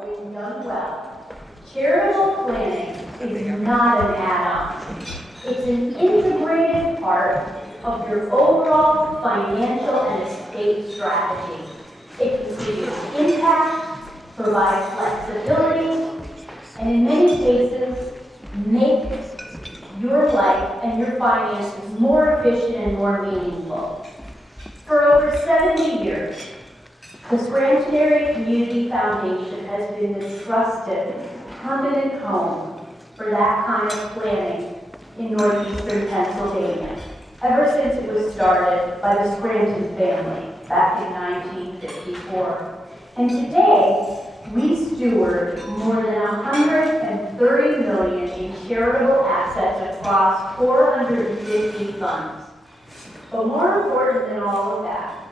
when done well, charitable planning is not an add-on. It's an integrated part of your overall financial and estate strategy. It considers impact, provides flexibility, and in many cases, makes your life and your finances more efficient and more meaningful. For over 70 years, the Scranton Community Foundation has been the trusted, permanent home for that kind of planning in northeastern Pennsylvania, ever since it was started by the Scranton family back in 1954. And today, we steward more than $130 million in charitable assets across 450 funds. But more important than all of that,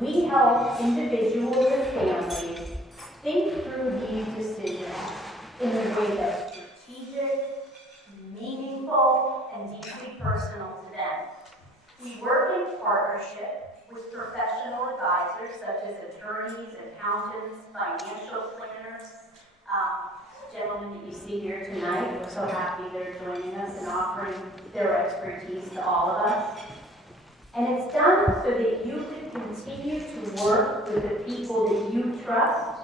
we help individuals and families think through these decisions in a way that's strategic, meaningful, and deeply personal to them. We work in partnership with professional advisors such as attorneys, accountants, financial planners, gentlemen that you see here tonight. We're so happy they're joining us and offering their expertise to all of us. And it's done so that you can continue to work with the people that you trust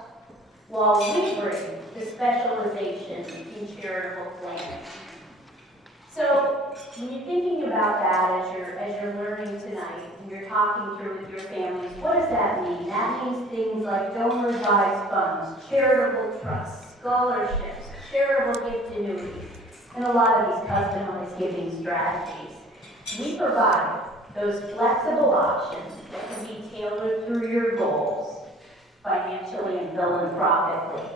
while we bring the specialization in charitable planning. So when you're thinking about that as you're learning tonight and you're talking through with your families, what does that mean? That means things like donor advised funds, charitable trusts, scholarships, charitable gift annuities, and a lot of these customized giving strategies. We provide those flexible options that can be tailored through your goals, financially and philanthropically.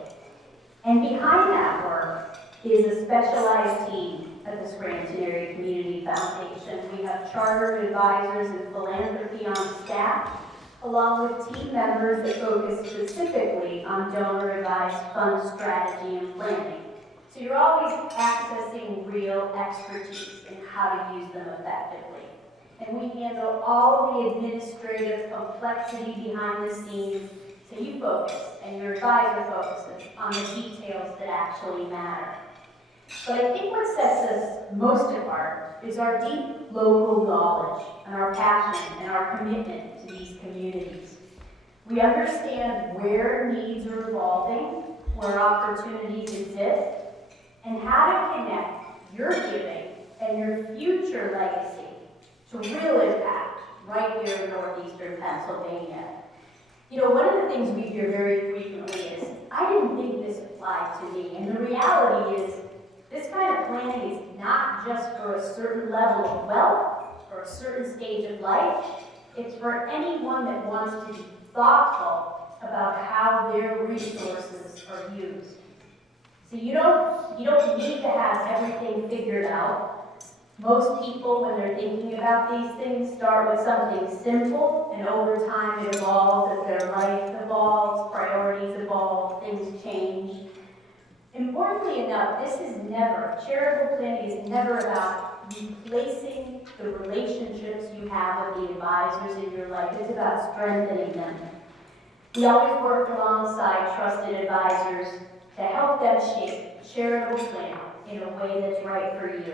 And behind that work is a specialized team at the Scranton Area Community Foundation. We have chartered advisors in philanthropy on staff, along with team members that focus specifically on donor advised fund strategy and planning. So you're always accessing real expertise in how to use them effectively. And we handle all the administrative complexity behind the scenes, so you focus and your advisor focuses on the details that actually matter. But I think what sets us most apart is our deep local knowledge and our passion and our commitment to these communities. We understand where needs are evolving, where opportunities exist, and how to connect your giving and your future legacy to real impact right here in northeastern Pennsylvania. You know, one of the things we hear very frequently is, I didn't think this applied to me. And the reality is, this kind of planning is not just for a certain level of wealth or a certain stage of life. It's for anyone that wants to be thoughtful about how their resources are used. So you don't need to have everything figured out. Most people, when they're thinking about these things, start with something simple, and over time it evolves as their life evolves, priorities evolve, things change. Importantly enough, charitable planning is never about replacing the relationships you have with the advisors in your life. It's about strengthening them. We always work alongside trusted advisors to help them shape charitable planning in a way that's right for you.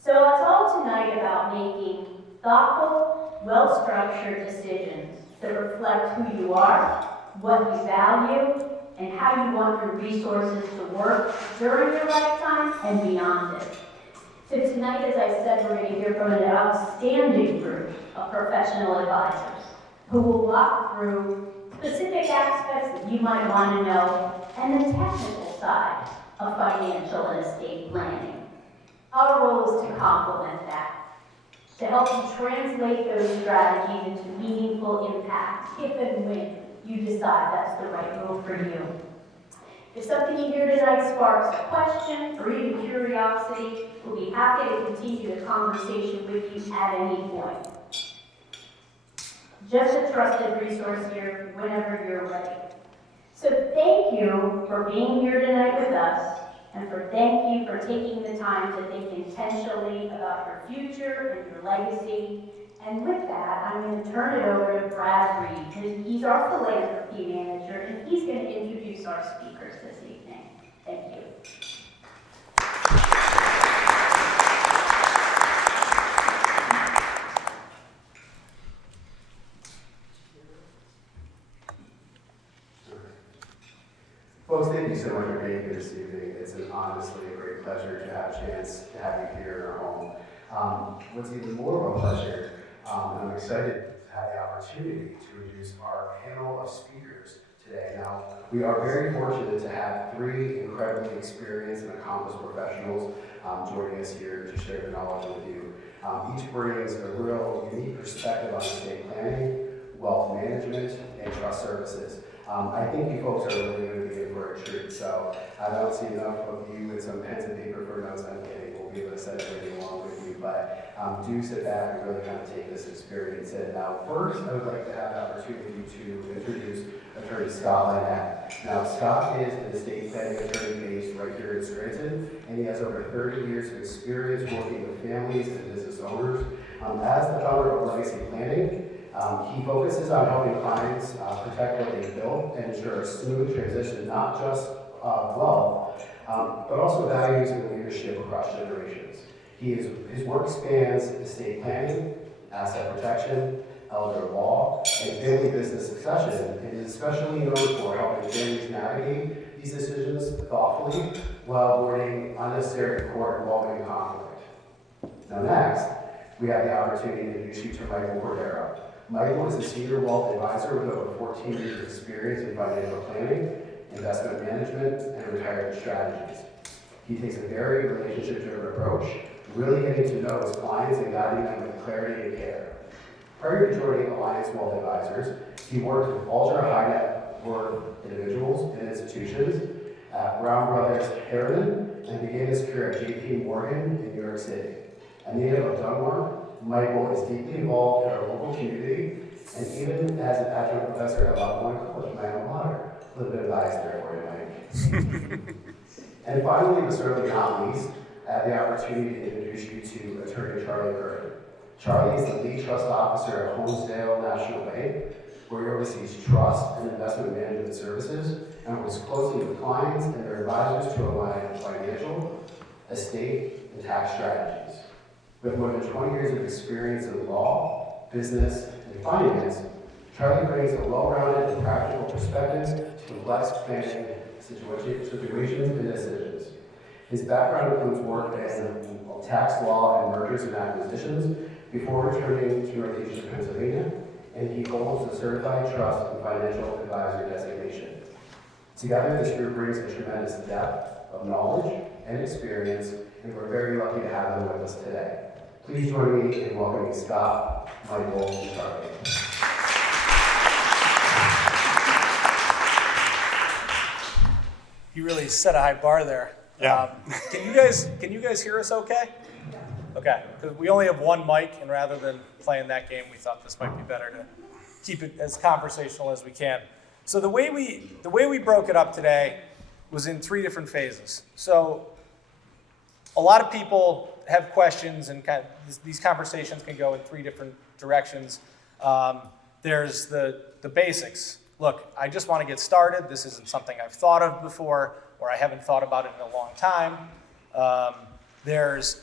So it's all tonight about making thoughtful, well-structured decisions that reflect who you are, what you value, and how you want your resources to work during your lifetime and beyond it. So tonight, as I said, we're going to hear from an outstanding group of professional advisors who will walk through specific aspects that you might want to know and the technical side of financial and estate planning. Our role is to complement that, to help you translate those strategies into meaningful impacts if and when you decide that's the right move for you. If something you hear tonight sparks a question or even curiosity, we'll be happy to continue the conversation with you at any point. Just a trusted resource here whenever you're ready. So thank you for being here tonight with us, and thank you for taking the time to think intentionally about your future and your legacy, And with that, I'm going to turn it over to Brad Reed, because he's our philanthropy manager, and he's going to introduce our speakers this evening. Thank you. Folks, thank you so much for being here this evening. It's honestly a great pleasure to have a chance to have you here in our home. What's even more of a pleasure, and I'm excited to have the opportunity to introduce our panel of speakers today. Now, we are very fortunate to have three incredibly experienced and accomplished professionals joining us here to share their knowledge with you. Each brings a real unique perspective on estate planning, wealth management, and trust services. I think you folks are really going to be in for a treat, so I don't see enough of you with some pens and paper for notes. I'm kidding, we'll be able to send everything along with you, but do sit back and really kind of take this experience in. Now, first, I would like to have the opportunity to introduce Attorney Scott Lynett. Now, Scott is an estate planning attorney based right here in Scranton, and he has over 30 years of experience working with families and business owners. As the founder of Legacy Planning, he focuses on helping clients protect what they built and ensure a smooth transition, not just wealth, but also values and leadership across generations. His work spans estate planning, asset protection, elder law, and family business succession, and is especially known for helping families navigate these decisions thoughtfully while avoiding unnecessary court involvement and conflict. Now next, we have the opportunity to introduce you to Michael Cordaro. Michael is a senior wealth advisor with over 14 years of experience in financial planning, investment management, and retirement strategies. He takes a very relationship-driven approach, really getting to know his clients and guiding them with clarity and care. Prior to joining Alliance Wealth Advisors, he worked with ultra-high net worth individuals and institutions at Brown Brothers Harriman and began his career at JP Morgan in New York City. A native of Dunmore, Michael is deeply involved in our local community, and even as an adjunct professor at Loveland College, my alma mater. A little bit of bias there for you, Mike. And finally, but certainly not least, I have the opportunity to introduce you to Attorney Charlie Curtin. Charlie is the lead trust officer at Honesdale National Bank, where he oversees trust and investment management services, and works closely with clients and their advisors to align financial, estate, and tax strategies. With more than 20 years of experience in law, business, and finance, Charlie brings a well-rounded and practical perspective to complex planning situations and decisions. His background includes work in tax law and mergers and acquisitions before returning to Northeastern Pennsylvania, and he holds the Certified Trust and Financial Advisor designation. Together, this group brings a tremendous depth of knowledge and experience, and we're very lucky to have them with us today. Please join me in welcoming Scott, Michael, and Charlie. You really set a high bar there. Yeah. Can you guys hear us okay? Okay, because we only have one mic, and rather than playing that game, we thought this might be better to keep it as conversational as we can. So the way we broke it up today was in three different phases. So a lot of people have questions, and kind of these conversations can go in three different directions. There's the basics. Look, I just want to get started. This isn't something I've thought of before, or I haven't thought about it in a long time.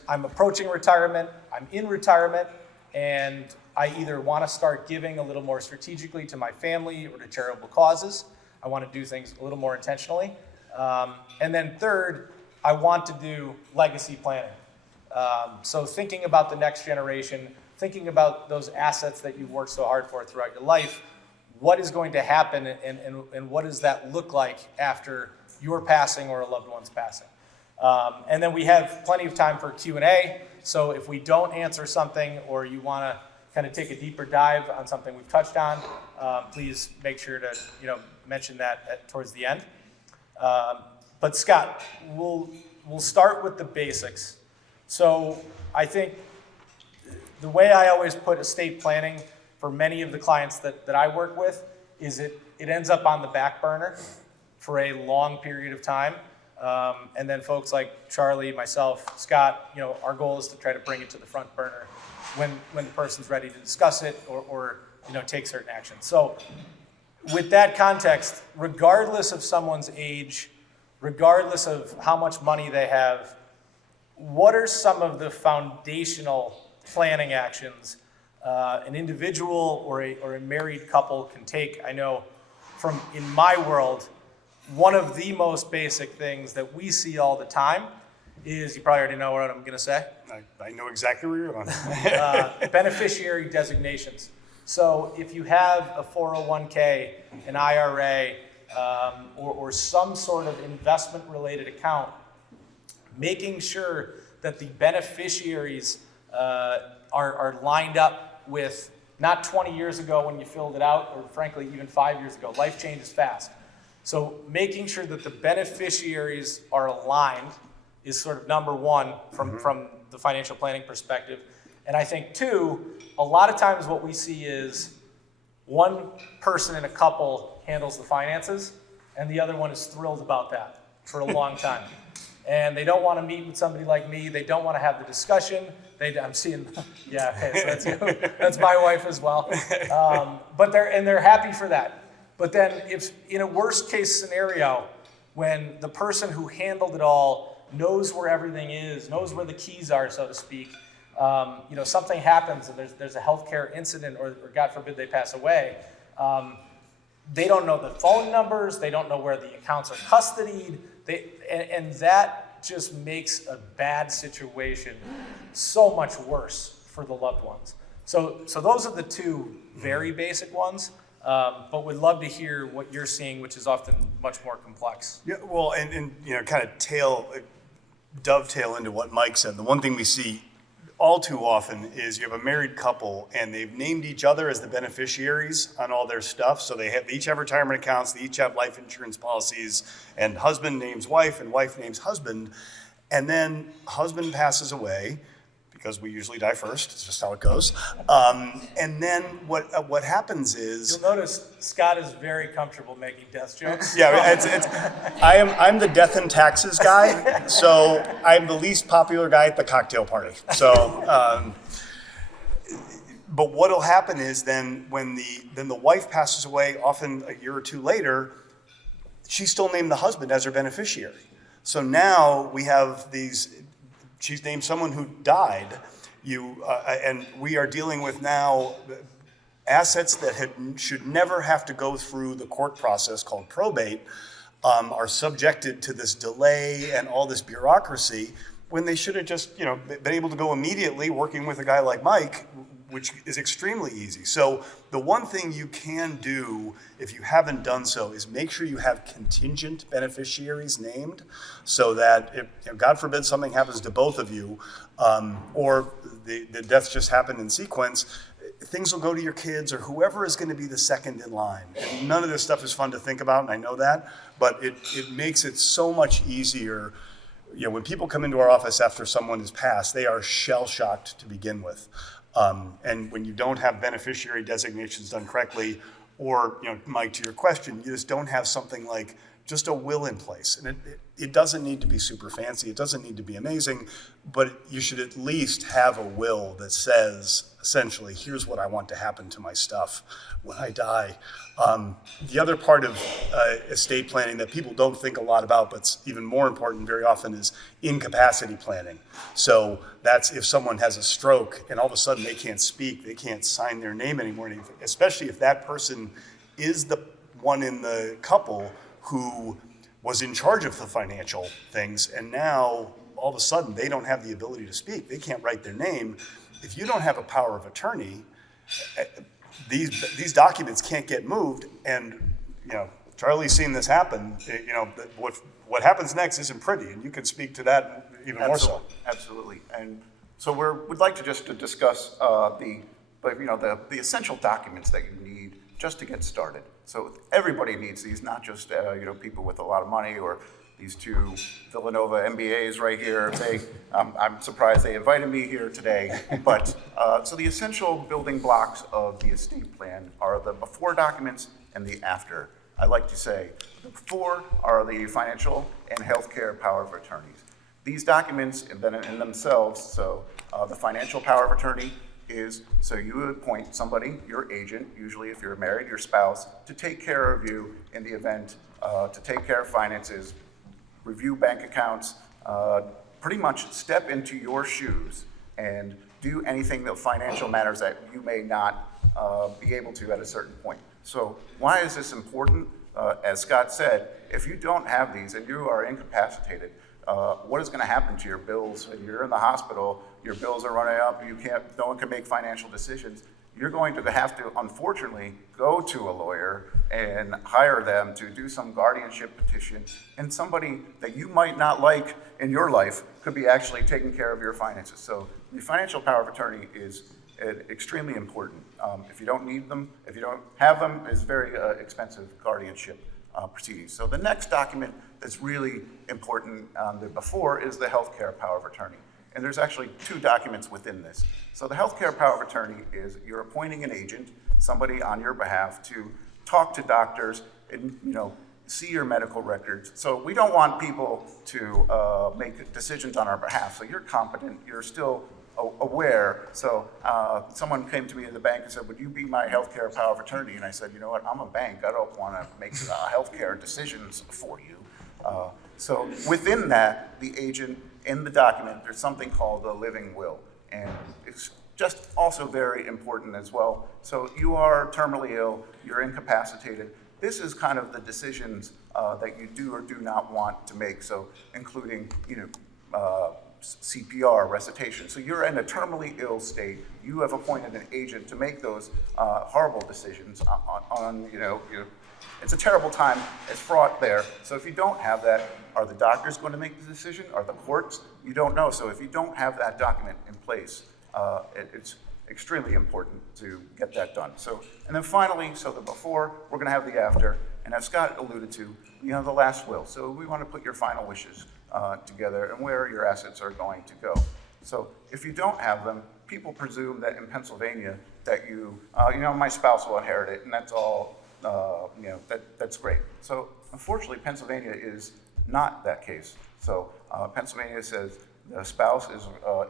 I'm approaching retirement, I'm in retirement, and I either want to start giving a little more strategically to my family or to charitable causes. I want to do things a little more intentionally. And then third, I want to do legacy planning. So thinking about the next generation, thinking about those assets that you've worked so hard for throughout your life, what is going to happen and what does that look like after your passing or a loved one's passing? And then we have plenty of time for Q&A. So if we don't answer something or you want to kind of take a deeper dive on something we've touched on, please make sure to mention that towards the end. But Scott, we'll start with the basics. So I think the way I always put estate planning for many of the clients that I work with is it ends up on the back burner for a long period of time. And then folks like Charlie, myself, Scott, our goal is to try to bring it to the front burner when the person's ready to discuss it or take certain action. So with that context, regardless of someone's age, regardless of how much money they have, what are some of the foundational planning actions an individual or a married couple can take? I know in my world, one of the most basic things that we see all the time is, you probably already know what I'm going to say. I know exactly where you're going. Beneficiary designations. So if you have a 401k, an IRA, or some sort of investment-related account, making sure that the beneficiaries are lined up with not 20 years ago when you filled it out, or frankly, even 5 years ago. Life changes fast. So making sure that the beneficiaries are aligned is sort of number one from the financial planning perspective. And I think two, a lot of times what we see is one person in a couple handles the finances and the other one is thrilled about that for a long time. And they don't want to meet with somebody like me. They don't want to have the discussion. I'm seeing, yeah, okay, so that's you. That's my wife as well. But they're happy for that. But then if in a worst case scenario, when the person who handled it all knows where everything is, knows where the keys are, so to speak, something happens and there's a healthcare incident or God forbid they pass away, they don't know the phone numbers, they don't know where the accounts are custodied, and that just makes a bad situation so much worse for the loved ones. So those are the two very basic ones, but we'd love to hear what you're seeing, which is often much more complex. Yeah, well, and kind of dovetail into what Mike said. The one thing we see all too often is you have a married couple and they've named each other as the beneficiaries on all their stuff. So they each have retirement accounts, they each have life insurance policies, and husband names wife and wife names husband. And then husband passes away, because we usually die first, it's just how it goes. And then what happens is... You'll notice Scott is very comfortable making death jokes. Yeah, I'm the death and taxes guy, so I'm the least popular guy at the cocktail party. So, but what'll happen is then when the wife passes away, often a year or two later, she still named the husband as her beneficiary. So now we have she's named someone who died, and we are dealing with now assets that should never have to go through the court process called probate, are subjected to this delay and all this bureaucracy when they should have just been able to go immediately working with a guy like Mike, which is extremely easy. So the one thing you can do if you haven't done so is make sure you have contingent beneficiaries named, so that if God forbid something happens to both of you, or the deaths just happen in sequence, things will go to your kids or whoever is going to be the second in line. And none of this stuff is fun to think about, and I know that, but it makes it so much easier. When people come into our office after someone has passed, they are shell-shocked to begin with. And when you don't have beneficiary designations done correctly, or, Mike, to your question, you just don't have something like just a will in place. And it doesn't need to be super fancy. It doesn't need to be amazing, but you should at least have a will that says, essentially, here's what I want to happen to my stuff when I die. The other part of estate planning that people don't think a lot about, but it's even more important very often, is incapacity planning. So that's if someone has a stroke and all of a sudden they can't speak, they can't sign their name anymore, especially if that person is the one in the couple who was in charge of the financial things, and now all of a sudden they don't have the ability to speak. They can't write their name. If you don't have a power of attorney, these documents can't get moved. And Charlie's seen this happen. What happens next isn't pretty, and you can speak to that even more so. Absolutely. And so we'd like to just discuss the essential documents that you need just to get started. So everybody needs these, not just people with a lot of money or these two Villanova MBAs right here. I'm surprised they invited me here today. But so the essential building blocks of the estate plan are the before documents and the after. I like to say the before are the financial and healthcare power of attorneys. These documents in themselves, so the financial power of attorney is, so you would appoint somebody, your agent, usually if you're married, your spouse, to take care of you in the event, to take care of finances, review bank accounts, pretty much step into your shoes and do anything that financial matters that you may not be able to at a certain point. So why is this important? As Scott said, if you don't have these and you are incapacitated, what is going to happen to your bills? When you're in the hospital, your bills are running up, no one can make financial decisions. You're going to have to, unfortunately, go to a lawyer and hire them to do some guardianship petition, and somebody that you might not like in your life could be actually taking care of your finances. So the financial power of attorney is extremely important. If you don't need them, if you don't have them, it's very expensive guardianship proceedings. So the next document that's really important before is the healthcare power of attorney. And there's actually two documents within this. So the healthcare power of attorney is you're appointing an agent, somebody on your behalf, to talk to doctors and see your medical records. So we don't want people to make decisions on our behalf. So you're competent, you're still aware. So someone came to me in the bank and said, would you be my healthcare power of attorney? And I said, you know what, I'm a bank. I don't want to make healthcare decisions for you. So within that, the agent, in the document, there's something called a living will. And it's just also very important as well. So you are terminally ill, you're incapacitated. This is kind of the decisions that you do or do not want to make. So including, CPR, recitation. So you're in a terminally ill state. You have appointed an agent to make those horrible decisions on it's a terrible time. It's fraught there. So if you don't have that, are the doctors going to make the decision? Are the courts? You don't know. So if you don't have that document in place, it's extremely important to get that done. So, and then finally, so the before, we're going to have the after. And as Scott alluded to, the last will. So we want to put your final wishes together and where your assets are going to go. So if you don't have them, people presume that in Pennsylvania that my spouse will inherit it, and that's all. That's great. So unfortunately, Pennsylvania is not that case. So Pennsylvania says the spouse is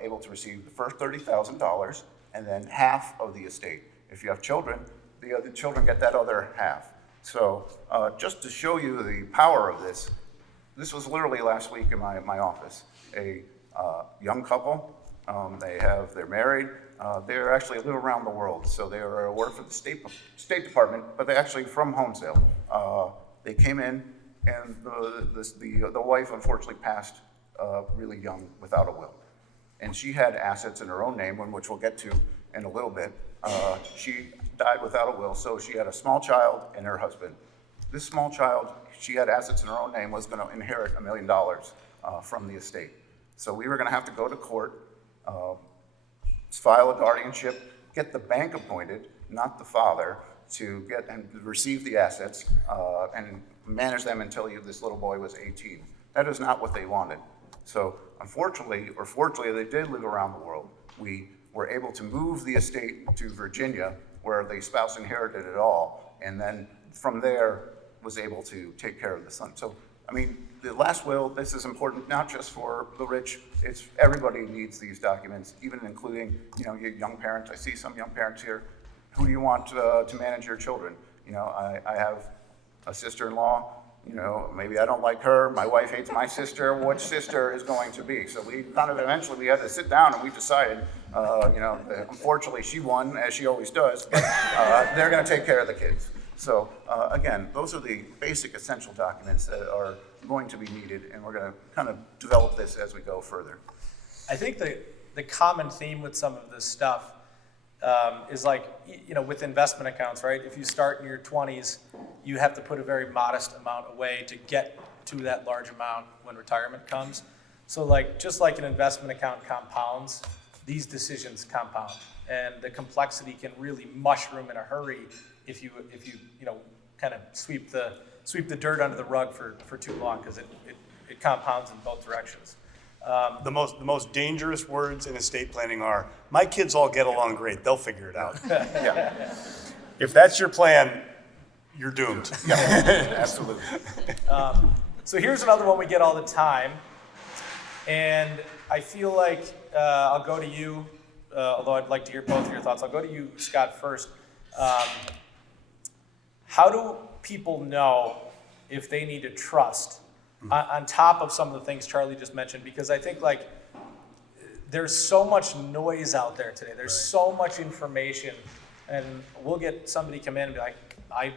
able to receive the first $30,000 and then half of the estate. If you have children, the other children get that other half. So just to show you the power of this was literally last week in my office. A young couple, they're married. They're actually live around the world, so they work for the State Department, but they're actually from Honesdale. They came in, and the wife unfortunately passed really young without a will. And she had assets in her own name, which we'll get to in a little bit. She died without a will, so she had a small child and her husband. This small child, she had assets in her own name, was going to inherit $1 million from the estate. So we were going to have to go to court, file a guardianship, get the bank appointed, not the father, to get and receive the assets and manage them until this little boy was 18. That is not what they wanted. So unfortunately, or fortunately, they did live around the world. We were able to move the estate to Virginia, where the spouse inherited it all, and then from there was able to take care of the son. So, the last will, this is important not just for the rich, it's everybody needs these documents, even including, your young parents. I see some young parents here. Who do you want to manage your children? I have a sister-in-law, maybe I don't like her, my wife hates my sister, which sister is going to be? So we eventually we had to sit down and we decided, unfortunately she won, as she always does, but they're gonna take care of the kids. So again, those are the basic essential documents that are going to be needed, and we're gonna kind of develop this as we go further. I think the common theme with some of this stuff is with investment accounts, right? If you start in your 20s, you have to put a very modest amount away to get to that large amount when retirement comes. So just like an investment account compounds, these decisions compound, and the complexity can really mushroom in a hurry if you kind of sweep the dirt under the rug for too long, because it compounds in both directions. The most dangerous words in estate planning are, my kids all get along great, they'll figure it out. Yeah, If that's your plan, you're doomed. yeah, absolutely. So here's another one we get all the time, and I feel like I'll go to you, although I'd like to hear both of your thoughts. I'll go to you, Scott, first. How do people know if they need to trust on top of some of the things Charlie just mentioned? Because I think like there's so much noise out there today. There's so much information, and we'll get somebody come in and be like, I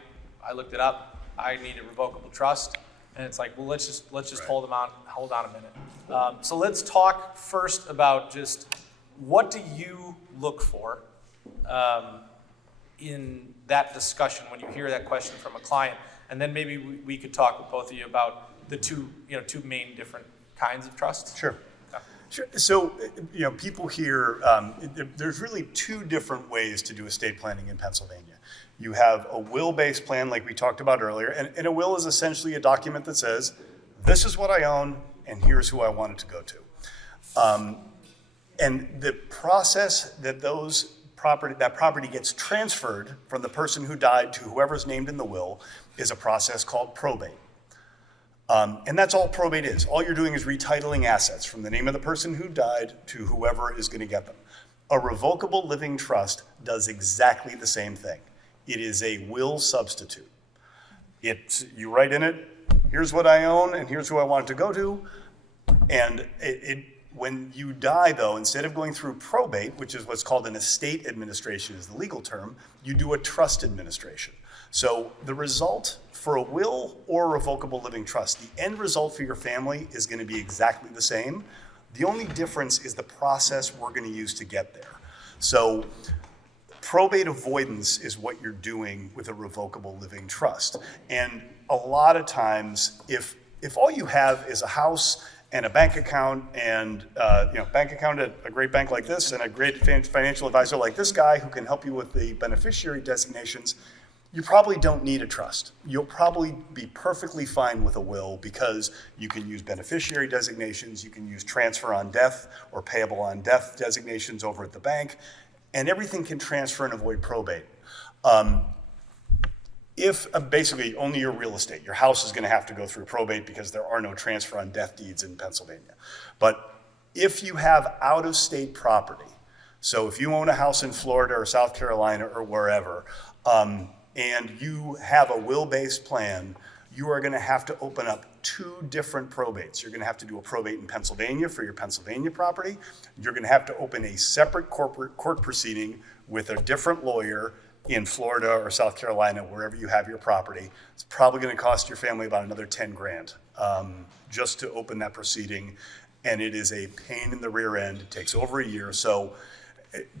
looked it up. I need a revocable trust, and it's like, well, let's just hold on a minute. So let's talk first about just what do you look for in that discussion when you hear that question from a client, and then maybe we could talk with both of you about the two main different kinds of trusts. Sure. Sure. So, people here, there's really two different ways to do estate planning in Pennsylvania. You have a will-based plan like we talked about earlier, and a will is essentially a document that says, this is what I own, and here's who I want it to go to. And the process that that property gets transferred from the person who died to whoever's named in the will is a process called probate. And that's all probate is. All you're doing is retitling assets from the name of the person who died to whoever is going to get them. A revocable living trust does exactly the same thing. It is a will substitute. You write in it, here's what I own and here's who I want it to go to. And when you die, though, instead of going through probate, which is what's called an estate administration is the legal term, you do a trust administration. So the result for a will or a revocable living trust, the end result for your family is going to be exactly the same. The only difference is the process we're going to use to get there. So probate avoidance is what you're doing with a revocable living trust. And a lot of times, if all you have is a house and a bank account and bank account at a great bank like this and a great financial advisor like this guy who can help you with the beneficiary designations, you probably don't need a trust. You'll probably be perfectly fine with a will because you can use beneficiary designations, you can use transfer on death or payable on death designations over at the bank, and everything can transfer and avoid probate. If basically only your real estate, your house is going to have to go through probate because there are no transfer on death deeds in Pennsylvania. But if you have out-of-state property, so if you own a house in Florida or South Carolina or wherever, and you have a will-based plan, you are going to have to open up two different probates. You're going to have to do a probate in Pennsylvania for your Pennsylvania property. You're going to have to open a separate court proceeding with a different lawyer in Florida or South Carolina, wherever you have your property. It's probably going to cost your family about another 10 grand just to open that proceeding. And it is a pain in the rear end. It takes over a year. So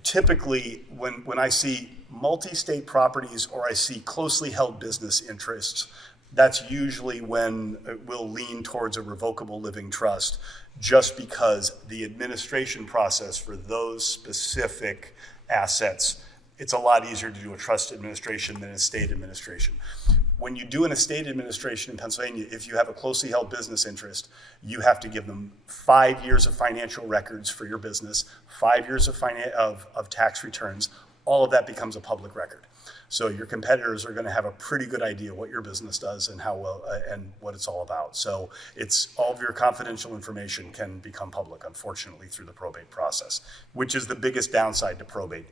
typically when I see multi-state properties or I see closely held business interests, that's usually when it will lean towards a revocable living trust, just because the administration process for those specific assets, it's a lot easier to do a trust administration than a estate administration. When you do an estate administration in Pennsylvania, if you have a closely held business interest, you have to give them 5 years of financial records for your business, 5 years of tax returns. All of that becomes a public record. So your competitors are going to have a pretty good idea what your business does and how well and what it's all about. So it's all of your confidential information can become public, unfortunately, through the probate process, which is the biggest downside to probate.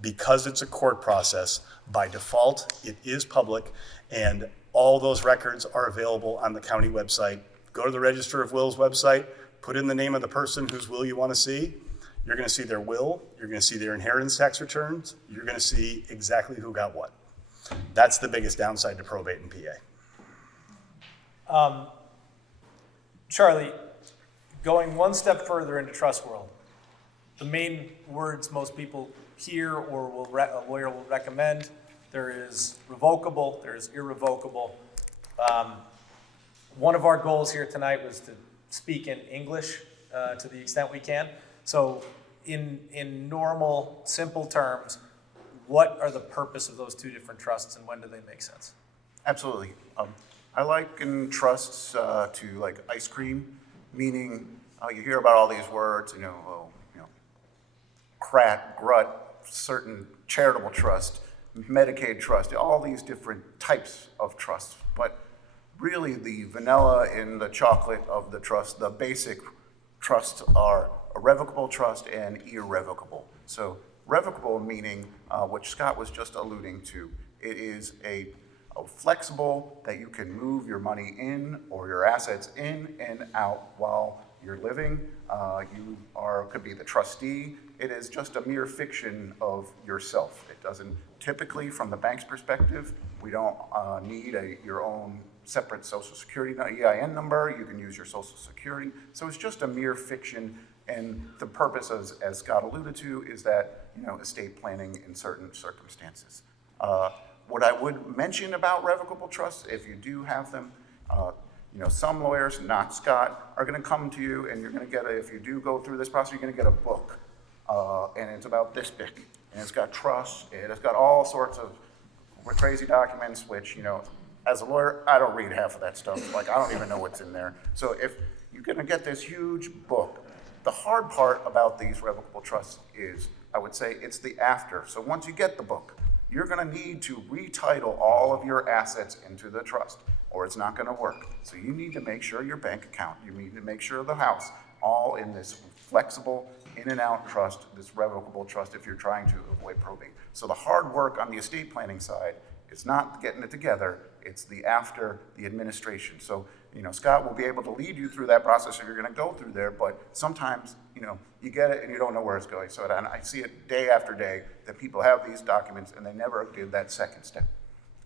Because it's a court process, by default, it is public, and all those records are available on the county website. Go to the Register of Wills website, put in the name of the person whose will you want to see. You're going to see their will, you're going to see their inheritance tax returns, you're going to see exactly who got what. That's the biggest downside to probate in PA. Charlie, going one step further into trust world, the main words most people hear or a lawyer will recommend, there is revocable, there is irrevocable. One of our goals here tonight was to speak in English to the extent we can. So in normal, simple terms, what are the purpose of those two different trusts and when do they make sense? Absolutely. I liken trusts to like ice cream, meaning you hear about all these words, CRAT, GRUT, certain charitable trust, Medicaid trust, all these different types of trusts. But really the vanilla in the chocolate of the trust, the basic trusts are a revocable trust and irrevocable So revocable meaning, which Scott was just alluding to, it is a flexible that you can move your money in or your assets in and out while you're living. Could be the trustee. It is just a mere fiction of yourself. It doesn't, typically from the bank's perspective, we don't need your own separate social security EIN number. You can use your social security. So it's just a mere fiction. And the purpose, as Scott alluded to, is that, estate planning in certain circumstances. What I would mention about revocable trusts, if you do have them, some lawyers, not Scott, are going to come to you and you're going to get if you do go through this process, you're going to get a book. And it's about this big. And it's got trusts, and it's got all sorts of crazy documents, which, as a lawyer, I don't read half of that stuff. Like, I don't even know what's in there. So if you're going to get this huge book, the hard part about these revocable trusts is, I would say, it's the after. So once you get the book, you're going to need to retitle all of your assets into the trust, or it's not going to work. So you need to make sure your bank account, you need to make sure the house, all in this flexible in and out trust, this revocable trust if you're trying to avoid probate. So the hard work on the estate planning side is not getting it together, it's the after the administration. So, Scott will be able to lead you through that process if you're going to go through there, but sometimes, you get it and you don't know where it's going. So and I see it day after day that people have these documents and they never did that second step.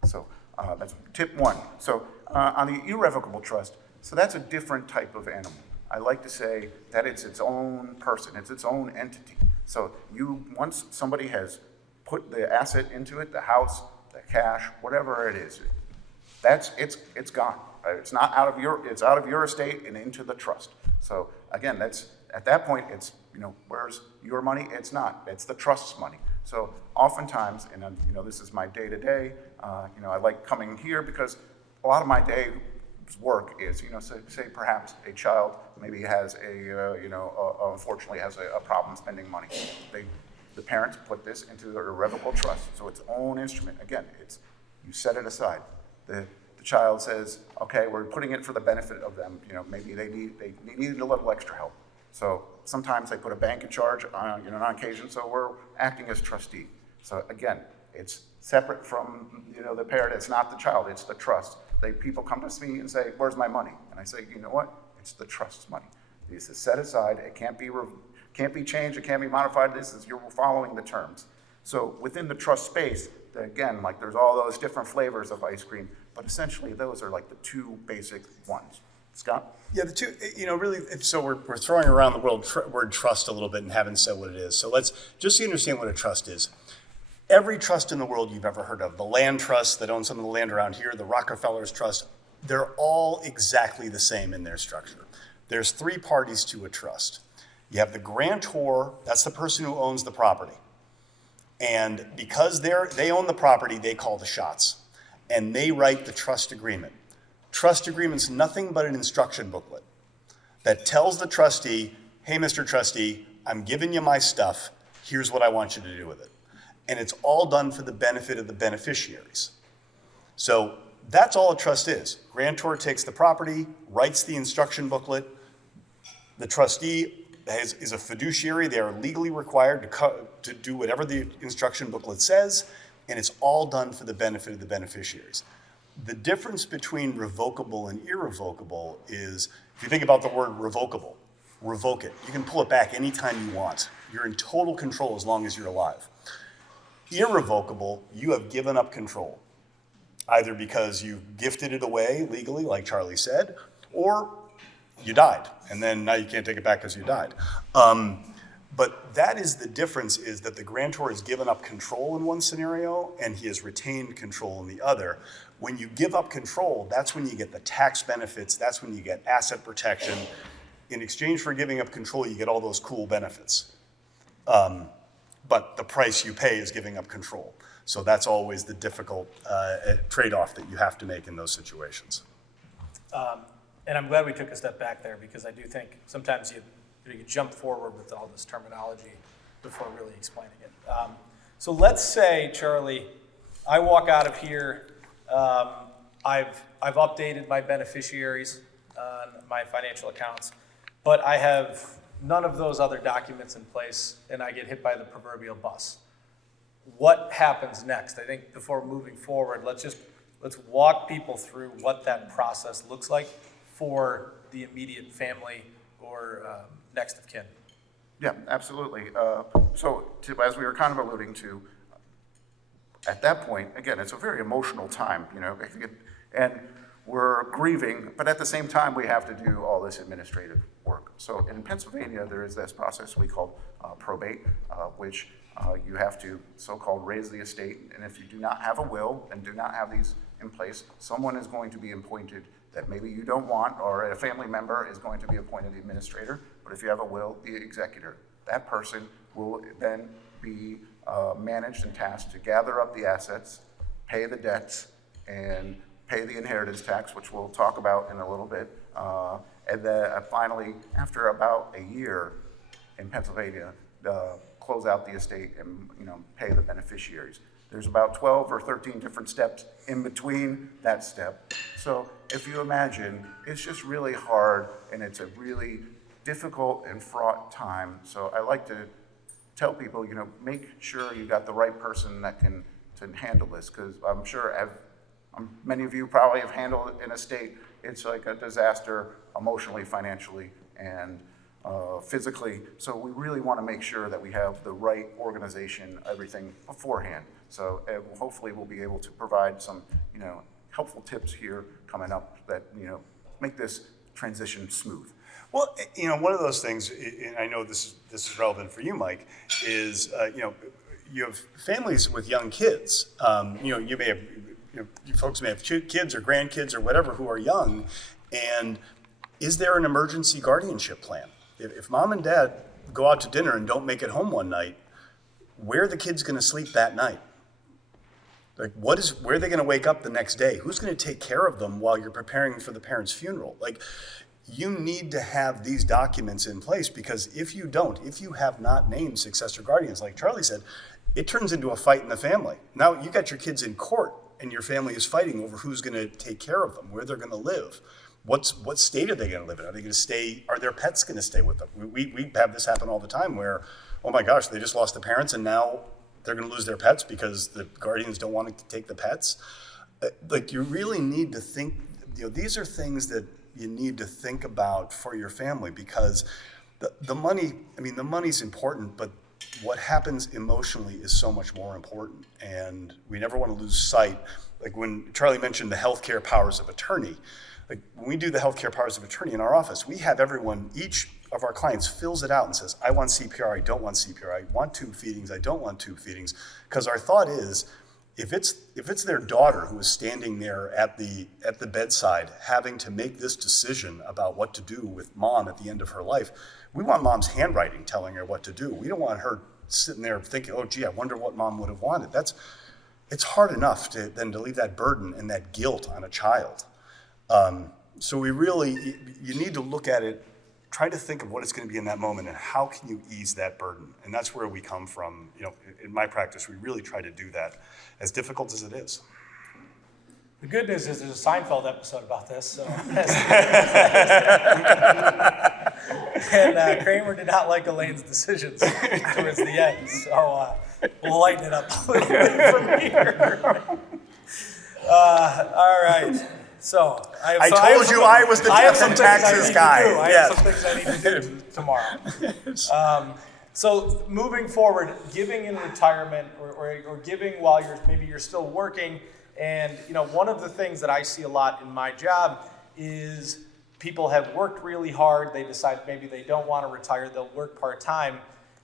So that's tip one. So on the irrevocable trust, so that's a different type of animal. I like to say that it's its own person, it's its own entity. So once somebody has put the asset into it, the house, the cash, whatever it is, it's gone. It's not out of your estate and into the trust. So again, at that point, it's, where's your money? It's not. It's the trust's money. So oftentimes, and this is my day-to-day, I like coming here because a lot of my day's work is, say perhaps a child maybe has unfortunately has a problem spending money. The parents put this into their irrevocable trust, so it's own instrument. Again, you set it aside. The child says, okay, we're putting it for the benefit of them. Maybe they needed a little extra help. So sometimes they put a bank in charge on occasion, so we're acting as trustee. So again, it's separate from, the parent. It's not the child, it's the trust. People come to me and say, where's my money? And I say, you know what? It's the trust's money. This is set aside. It can't be changed. It can't be modified. You're following the terms. So within the trust space, again, there's all those different flavors of ice cream, but essentially those are the two basic ones. Scott? Yeah, the two, really, so we're throwing around the word trust a little bit and haven't said what it is. So let's, just so you understand what a trust is. Every trust in the world you've ever heard of, the land trust that owns some of the land around here, the Rockefellers Trust, they're all exactly the same in their structure. There's three parties to a trust. You have the grantor, that's the person who owns the property. And because they own the property, they call the shots. And they write the trust agreement. Trust agreement's nothing but an instruction booklet that tells the trustee, hey, Mr. Trustee, I'm giving you my stuff. Here's what I want you to do with it. And it's all done for the benefit of the beneficiaries. So that's all a trust is. Grantor takes the property, writes the instruction booklet. The trustee is a fiduciary. They are legally required to do whatever the instruction booklet says, and it's all done for the benefit of the beneficiaries. The difference between revocable and irrevocable is, if you think about the word revocable, revoke it. You can pull it back anytime you want. You're in total control as long as you're alive. Irrevocable, you have given up control, either because you gifted it away legally, like Charlie said, or you died, and then now you can't take it back because you died. But that is the difference, is that the grantor has given up control in one scenario, and he has retained control in the other. When you give up control, that's when you get the tax benefits, that's when you get asset protection. In exchange for giving up control, you get all those cool benefits. But the price you pay is giving up control. So that's always the difficult trade-off that you have to make in those situations. And I'm glad we took a step back there, because I do think sometimes you jump forward with all this terminology before really explaining it. So let's say, Charlie, I walk out of here, I've updated my beneficiaries on my financial accounts, but I have none of those other documents in place, and I get hit by the proverbial bus. What happens next? I think before moving forward, let's walk people through what that process looks like for the immediate family or next of kin. Yeah, absolutely. As we were kind of alluding to, at that point, again, it's a very emotional time, and we're grieving, but at the same time, we have to do all this administrative work. So in Pennsylvania, there is this process we call probate, which you have to so-called raise the estate, and if you do not have a will and do not have these in place, someone is going to be appointed that maybe you don't want, or a family member is going to be appointed the administrator, but if you have a will, the executor. That person will then be managed and tasked to gather up the assets, pay the debts, and pay the inheritance tax, which we'll talk about in a little bit. And then finally, after about a year in Pennsylvania, close out the estate and pay the beneficiaries. There's about 12 or 13 different steps in between that step. So if you imagine, it's just really hard and it's a really difficult and fraught time. So I like to tell people, make sure you got the right person that can handle this, because I'm sure many of you probably have handled it in a state. It's like a disaster emotionally, financially, and physically. So we really want to make sure that we have the right organization, everything beforehand. So hopefully we'll be able to provide some, helpful tips here coming up that, make this transition smooth. Well, one of those things, and I know this is relevant for you, Mike, is you have families with young kids. You may have, you folks may have kids or grandkids or whatever who are young, and is there an emergency guardianship plan? If mom and dad go out to dinner and don't make it home one night, where are the kids going to sleep that night? Like, where are they going to wake up the next day? Who's going to take care of them while you're preparing for the parents' funeral? Like, you need to have these documents in place, because if you have not named successor guardians, like Charlie said, it turns into a fight in the family. Now you got your kids in court and your family is fighting over who's going to take care of them, where they're going to live. What state are they going to live in? Are they going to stay? Are their pets going to stay with them? We have this happen all the time where, oh my gosh, they just lost the parents and now they're going to lose their pets because the guardians don't want to take the pets. Like, you really need to think, these are things that you need to think about for your family, because the money's important, but what happens emotionally is so much more important. And we never want to lose sight. Like when Charlie mentioned the healthcare powers of attorney, like when we do the healthcare powers of attorney in our office, we have each of our clients fills it out and says, I want CPR, I don't want CPR, I want tube feedings, I don't want tube feedings. Because our thought is, if it's their daughter who is standing there at the bedside having to make this decision about what to do with mom at the end of her life, we want mom's handwriting telling her what to do. We don't want her sitting there thinking, oh gee, I wonder what mom would have wanted. It's hard enough to leave that burden and that guilt on a child. So you need to look at it, try to think of what it's going to be in that moment and how can you ease that burden. And that's where we come from. In my practice, we really try to do that, as difficult as it is. The good news is there's a Seinfeld episode about this. So. And Kramer did not like Elaine's decisions towards the end. So we'll lighten it up a little bit from here. All right. So I told you I was the death and taxes guy. I have some things I need to do tomorrow. So moving forward, giving in retirement or giving while you're still working, and one of the things that I see a lot in my job is people have worked really hard. They decide maybe they don't want to retire. They'll work part-time,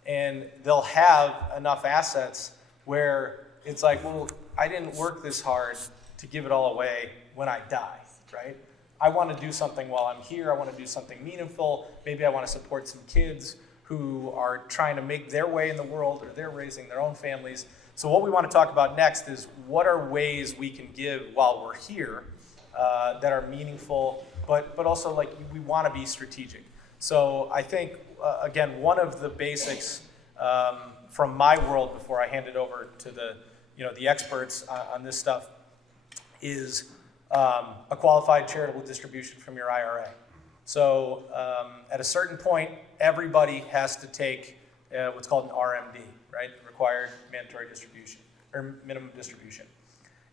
and they'll have enough assets where it's like, well, I didn't work this hard to give it all away when I die, right? I want to do something while I'm here. I want to do something meaningful. Maybe I want to support some kids who are trying to make their way in the world, or they're raising their own families. So what we want to talk about next is what are ways we can give while we're here that are meaningful, but also like we want to be strategic. So I think, again, one of the basics from my world before I hand it over to the experts on this stuff is a qualified charitable distribution from your IRA. So at a certain point, everybody has to take what's called an RMD, right? Required mandatory distribution, or minimum distribution.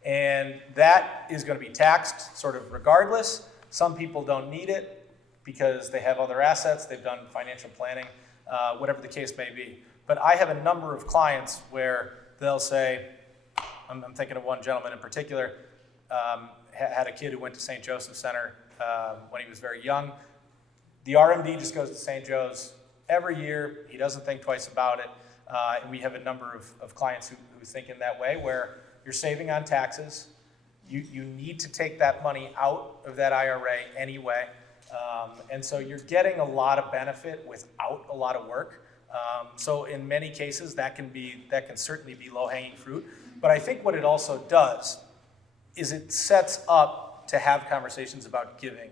And that is going to be taxed sort of regardless. Some people don't need it because they have other assets, they've done financial planning, whatever the case may be. But I have a number of clients where they'll say, I'm thinking of one gentleman in particular, had a kid who went to St. Joseph Center when he was very young. The RMD just goes to St. Joe's every year. He doesn't think twice about it. And we have a number of clients who think in that way, where you're saving on taxes. You need to take that money out of that IRA anyway. And so you're getting a lot of benefit without a lot of work. So in many cases, that can certainly be low-hanging fruit. But I think what it also does is it sets up to have conversations about giving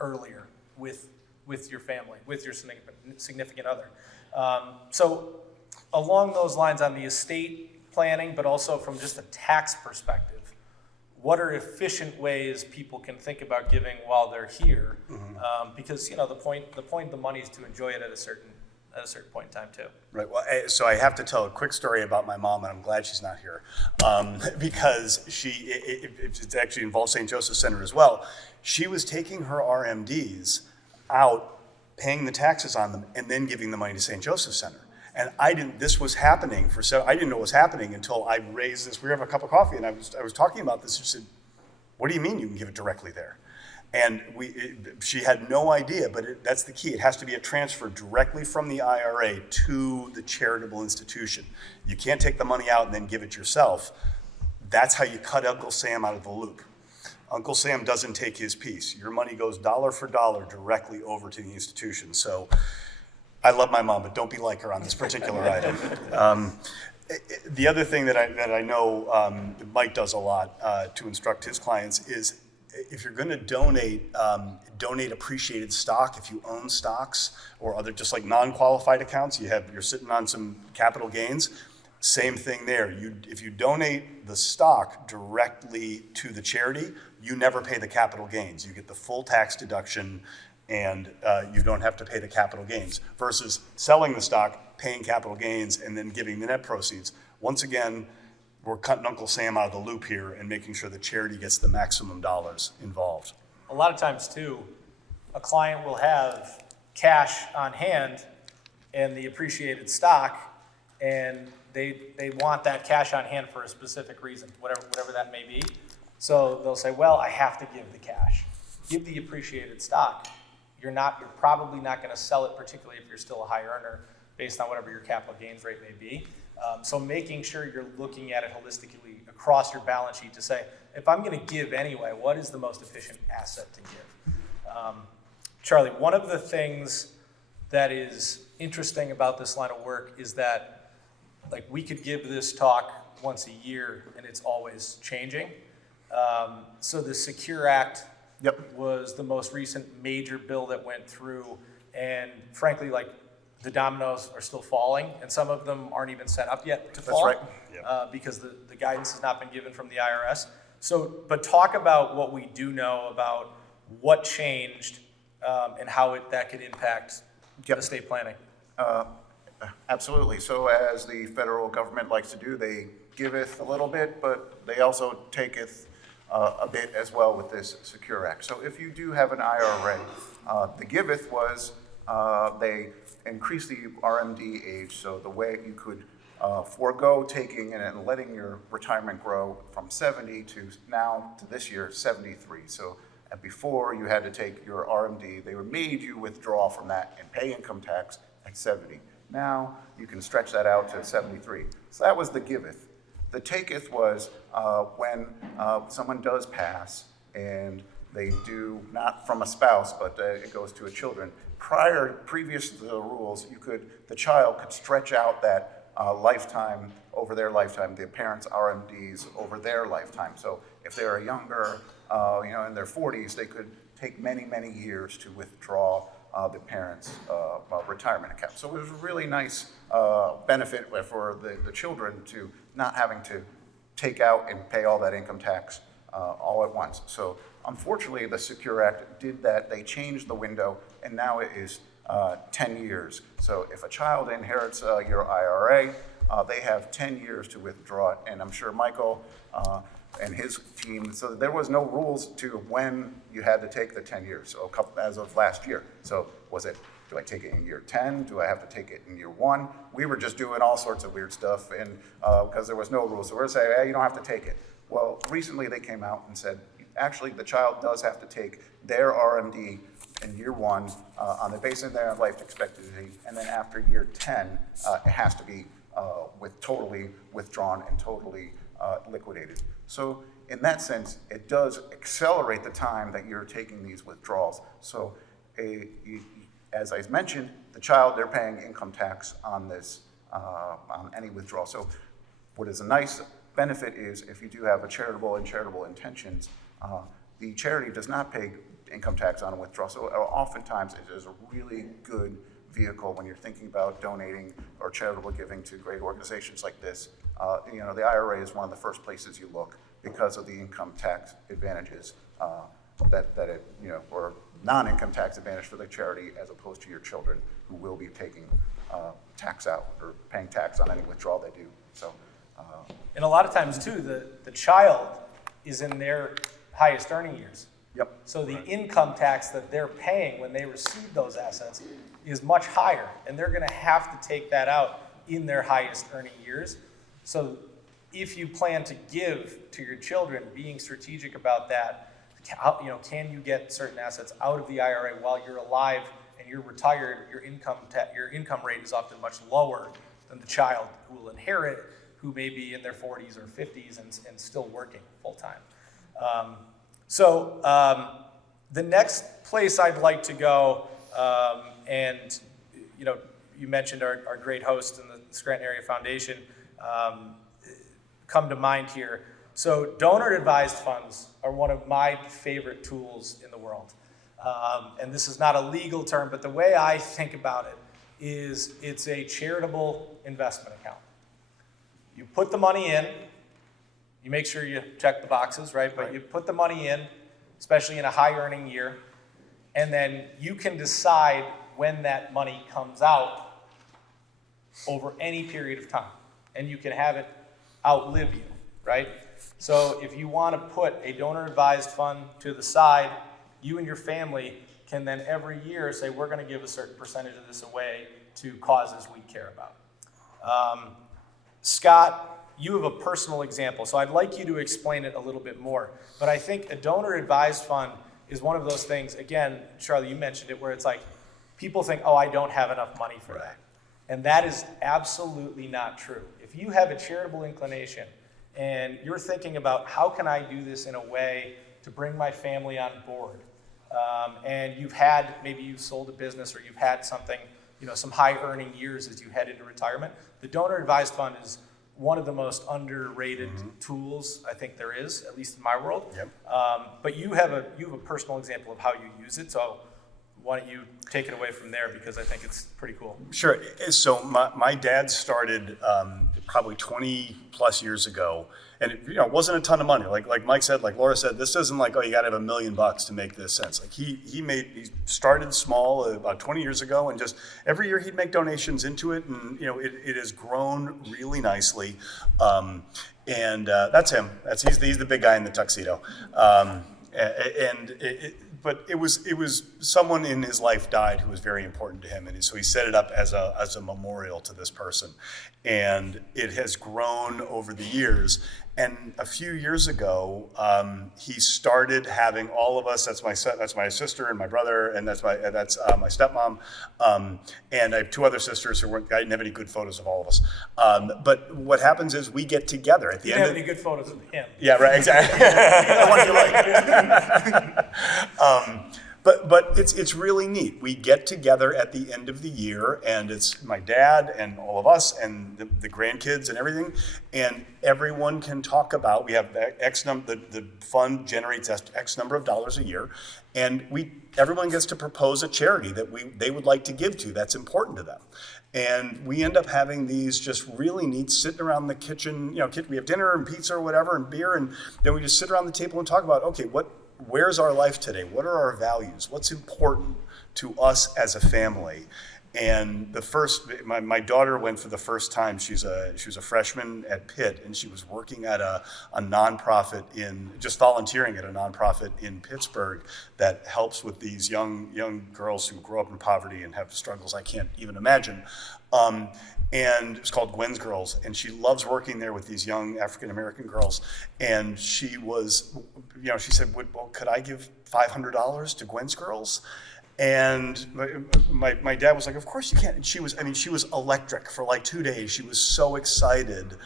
earlier with your family, with your significant other. So along those lines on the estate planning, but also from just a tax perspective, what are efficient ways people can think about giving while they're here? Because the point of the money is to enjoy it at a certain point in time too. Right. Well, so I have to tell a quick story about my mom, and I'm glad she's not here, because it actually involves St. Joseph Center as well. She was taking her RMDs out, paying the taxes on them, and then giving the money to St. Joseph Center. And I didn't know it was happening until I raised this. We were having a cup of coffee, and I was talking about this. She said, "What do you mean you can give it directly there?" And she had no idea, but that's the key. It has to be a transfer directly from the IRA to the charitable institution. You can't take the money out and then give it yourself. That's how you cut Uncle Sam out of the loop. Uncle Sam doesn't take his piece. Your money goes dollar for dollar directly over to the institution. So I love my mom, but don't be like her on this particular item. The other thing that I know Mike does a lot to instruct his clients is, if you're going to donate appreciated stock, if you own stocks or other, just like non-qualified accounts, you're sitting on some capital gains. Same thing there. If you donate the stock directly to the charity, you never pay the capital gains. You get the full tax deduction, and you don't have to pay the capital gains. Versus selling the stock, paying capital gains, and then giving the net proceeds. Once again, we're cutting Uncle Sam out of the loop here and making sure the charity gets the maximum dollars involved. A lot of times too, a client will have cash on hand and the appreciated stock, and they want that cash on hand for a specific reason, whatever that may be. So they'll say, well, I have to give the cash. Give the appreciated stock. You're probably not going to sell it, particularly if you're still a high earner, based on whatever your capital gains rate may be. So making sure you're looking at it holistically across your balance sheet to say, if I'm going to give anyway, what is the most efficient asset to give? Charlie, one of the things that is interesting about this line of work is that, like, we could give this talk once a year and it's always changing. So the Secure Act was the most recent major bill that went through, and frankly, like, the dominoes are still falling, and some of them aren't even set up yet to fall. That's right. Because the guidance has not been given from the IRS. So, but talk about what we do know about what changed and how that could impact estate planning. Absolutely. So as the federal government likes to do, they giveth a little bit, but they also taketh a bit as well with this Secure Act. So if you do have an IRA, the giveth was they increased the RMD age, so the way you could forego taking and letting your retirement grow from 70 to now to this year 73. So before you had to take your RMD, they made you withdraw from that and pay income tax at 70. Now you can stretch that out to 73. So that was the giveth. The taketh was when someone does pass and they do, not from a spouse, but it goes to a children. Previous to the rules, the child could stretch out that lifetime over their lifetime, the parents' RMDs over their lifetime. So if they're younger, in their 40s, they could take many, many years to withdraw the parents' retirement account. So it was a really nice benefit for the children to not having to take out and pay all that income tax all at once. So unfortunately, the Secure Act did that. They changed the window, and now it is 10 years. So if a child inherits your IRA, they have 10 years to withdraw it. And I'm sure Michael and his team, so there was no rules to when you had to take the 10 years, so as of last year. So was it, do I take it in year 10? Do I have to take it in year 1? We were just doing all sorts of weird stuff, and because there was no rules. So we're saying, hey, you don't have to take it. Well, recently they came out and said, actually, the child does have to take their RMD in year 1 on the basis of their life expectancy, and then after year 10, it has to be totally withdrawn and totally liquidated. So in that sense, it does accelerate the time that you're taking these withdrawals. So as I mentioned, the child, they're paying income tax on this, on any withdrawal. So what is a nice benefit is if you do have a charitable and charitable intentions, the charity does not pay income tax on a withdrawal. So oftentimes it is a really good vehicle when you're thinking about donating or charitable giving to great organizations like this. The IRA is one of the first places you look because of the income tax advantages that it, or non-income tax advantage for the charity as opposed to your children who will be taking tax out or paying tax on any withdrawal they do. So, And a lot of times too, the child is in their highest earning years. yep. So the income tax that they're paying when they receive those assets is much higher, and they're going to have to take that out in their highest earning years. So if you plan to give to your children, being strategic about that, can you get certain assets out of the IRA while you're alive and you're retired? Your income rate is often much lower than the child who will inherit, who may be in their 40s or 50s and still working full time. The next place I'd like to go, you mentioned our great host in the Scranton Area Foundation, come to mind here. So donor-advised funds are one of my favorite tools in the world. And this is not a legal term, but the way I think about it is it's a charitable investment account. You put the money in, you make sure you check the boxes, right? But you put the money in, especially in a high earning year, and then you can decide when that money comes out over any period of time. And you can have it outlive you, right? So if you want to put a donor-advised fund to the side, you and your family can then every year say, we're going to give a certain percentage of this away to causes we care about. Scott, you have a personal example, so I'd like you to explain it a little bit more. But I think a donor-advised fund is one of those things, again, Charlie, you mentioned it, where it's like people think, oh, I don't have enough money for that. And that is absolutely not true. If you have a charitable inclination and you're thinking about how can I do this in a way to bring my family on board, and maybe you've sold a business or you've had something, some high earning years as you head into retirement, the donor advised fund is one of the most underrated tools I think there is, at least in my world. Yep. But you have a personal example of how you use it, so why don't you take it away from there, because I think it's pretty cool. Sure. So my dad started probably 20 plus years ago, and it wasn't a ton of money. Like Mike said, like Laura said, this isn't like, oh, you got to have $1 million to make this sense. Like he started small about 20 years ago, and just every year he'd make donations into it, and it has grown really nicely. And that's him. He's the big guy in the tuxedo. But it was someone in his life died who was very important to him, and so he set it up as a memorial to this person, and it has grown over the years. And a few years ago, he started having all of us. That's my sister and my brother, and that's my stepmom, and I have two other sisters I didn't have any good photos of all of us. But what happens is we get together at the end. You didn't have any good photos of him. Yeah, right, exactly. The one you like. But it's really neat. We get together at the end of the year, and it's my dad and all of us and the grandkids and everything, and everyone can talk about. We have the fund generates X number of dollars a year, and everyone gets to propose a charity that they would like to give to that's important to them. And we end up having these just really neat sitting around the kitchen. We have dinner and pizza or whatever and beer, and then we just sit around the table and talk about, okay, where's our life today? What are our values? What's important to us as a family? And my daughter went for the first time. She was a freshman at Pitt, and she was working at a nonprofit just volunteering at a nonprofit in Pittsburgh that helps with these young girls who grow up in poverty and have struggles I can't even imagine. And it's called Gwen's Girls, and she loves working there with these young African-American girls. And she said, could I give $500 to Gwen's Girls? And my dad was like, of course you can. And she was electric for like 2 days. She was so excited.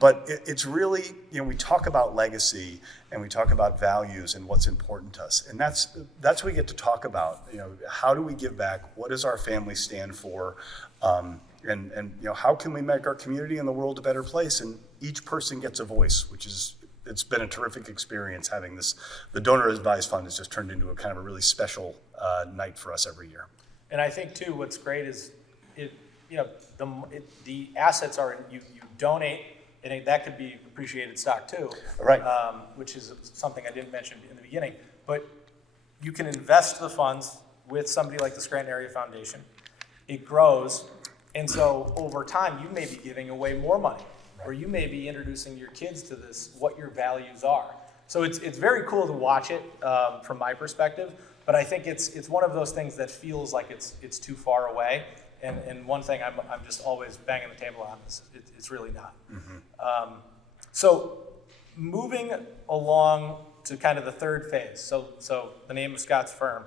But it's really, we talk about legacy and we talk about values and what's important to us. And that's what we get to talk about. How do we give back? What does our family stand for? And how can we make our community and the world a better place? And each person gets a voice, it's been a terrific experience having this. The Donor Advised Fund has just turned into a kind of a really special night for us every year. And I think too, what's great is the assets are you donate, and that could be appreciated stock too, right? Which is something I didn't mention in the beginning. But you can invest the funds with somebody like the Scranton Area Foundation. It grows, and so over time you may be giving away more money, or you may be introducing your kids to what your values are. So it's very cool to watch it from my perspective. But I think it's one of those things that feels like it's too far away. And one thing I'm just always banging the table on is it's really not. Mm-hmm. So moving along to kind of the third phase. So the name of Scott's firm.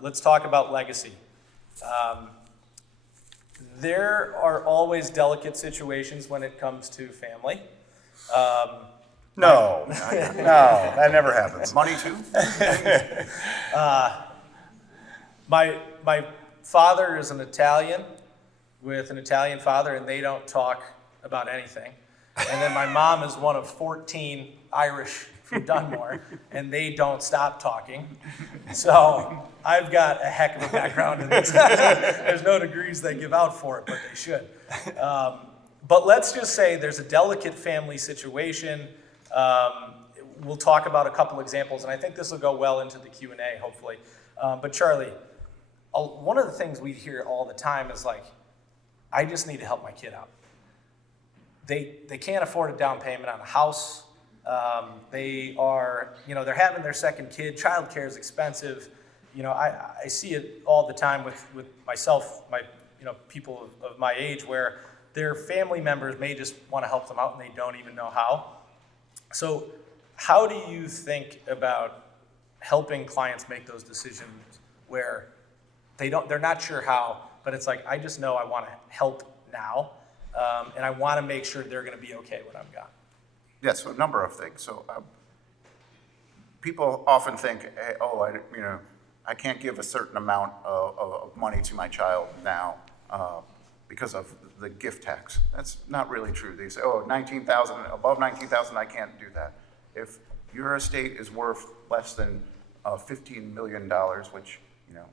Let's talk about legacy. There are always delicate situations when it comes to family. No, that never happens. Money too? My father is an Italian with an Italian father, and they don't talk about anything. And then my mom is one of 14 Irish from Dunmore, and they don't stop talking. So I've got a heck of a background in this. There's no degrees they give out for it, but they should. But let's just say there's a delicate family situation. We'll talk about a couple examples, and I think this will go well into the Q&A, hopefully. But Charlie, one of the things we hear all the time is like, I just need to help my kid out. They can't afford a down payment on a house. They're having their second kid. Childcare is expensive. I see it all the time with myself, people of my age, where their family members may just want to help them out and they don't even know how. So how do you think about helping clients make those decisions where they're not sure how, but it's like, I just know I want to help now, and I want to make sure they're going to be okay when I'm gone? Yes, so a number of things. So people often think, hey, I can't give a certain amount of money to my child now because of the gift tax. That's not really true. They say, $19,000, above $19,000, I can't do that. If your estate is worth less than $15 million, which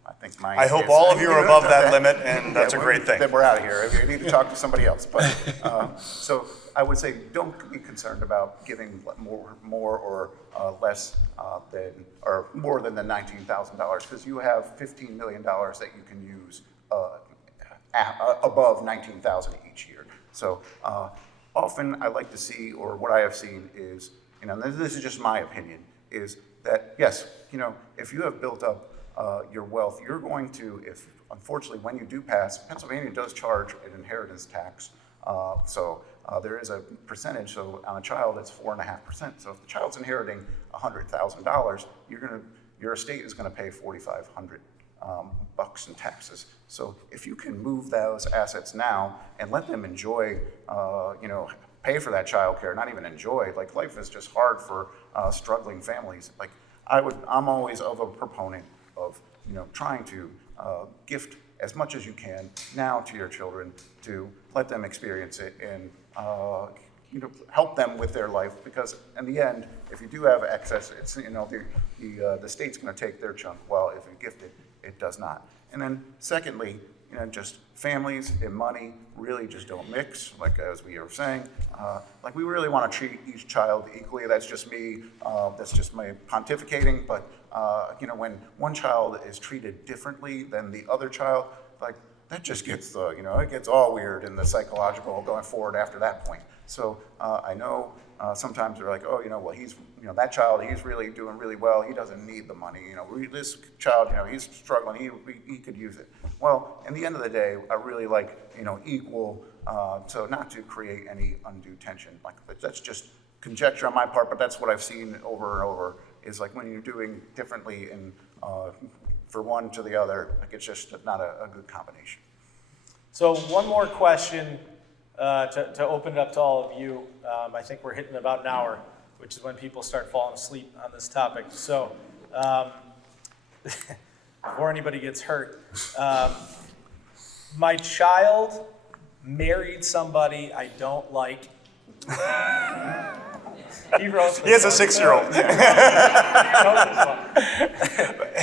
I think mine I hope is. all of you are above that limit, and that's a great thing. Then we're out of here. You need to talk to somebody else. But so I would say, don't be concerned about giving more or less or more than the $19,000, because you have $15 million that you can use above $19,000 each year. So often I like to see, or what I have seen is, this is just my opinion, is that yes, if you have built up your wealth, you're going to, if unfortunately when you do pass, Pennsylvania does charge an inheritance tax. So there is a percentage. So on a child, it's 4.5%. So if the child's inheriting $100,000, your estate is going to pay $4,500 bucks in taxes. So if you can move those assets now and let them enjoy, pay for that child care, not even enjoy. Like, life is just hard for struggling families. Like, I'm always of a proponent trying to gift as much as you can now to your children to let them experience it and help them with their life, because in the end, if you do have excess, it's the state's going to take their chunk. While if you gift it, it does not. And then secondly, just families and money really just don't mix. Like as we were saying, like we really want to treat each child equally. That's just me. That's just my pontificating. But when one child is treated differently than the other child, like that just gets it gets all weird in the psychological going forward after that point. So I know sometimes they're like, oh, well, he's, that child, he's really doing really well. He doesn't need the money. This child, he's struggling. He could use it. Well, in the end of the day, I really like, equal, so not to create any undue tension. Like that's just conjecture on my part, but that's what I've seen over and over is like when you're doing differently and for one to the other, like it's just not a good combination. So one more question to open it up to all of you. I think we're hitting about an hour, which is when people start falling asleep on this topic. So before anybody gets hurt, my child married somebody I don't like. He has a 6-year-old. I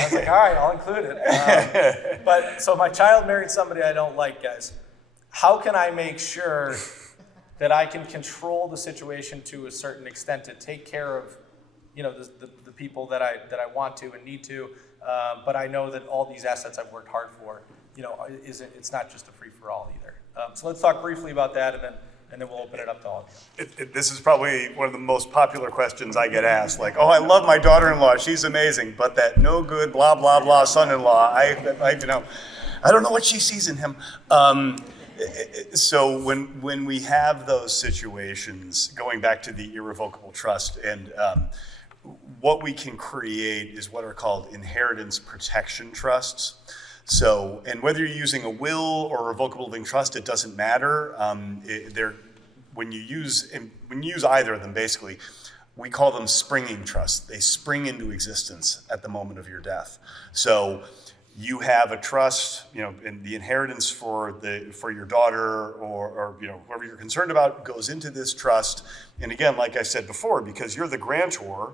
was like, all right, I'll include it. But so my child married somebody I don't like, guys. How can I make sure that I can control the situation to a certain extent to take care of, the people that I want to and need to, but I know that all these assets I've worked hard for, it's not just a free for all either. So let's talk briefly about that, and then we'll open it up to all of you. This is probably one of the most popular questions I get asked. Like, oh, I love my daughter-in-law; she's amazing, but that no good, blah blah blah son-in-law, I don't know what she sees in him. So when we have those situations, going back to the irrevocable trust, and what we can create is what are called inheritance protection trusts. So, and whether you're using a will or a revocable living trust, it doesn't matter. When you use either of them, basically, we call them springing trusts. They spring into existence at the moment of your death. So you have a trust, and the inheritance for your daughter or whoever you're concerned about goes into this trust. And again, like I said before, because you're the grantor,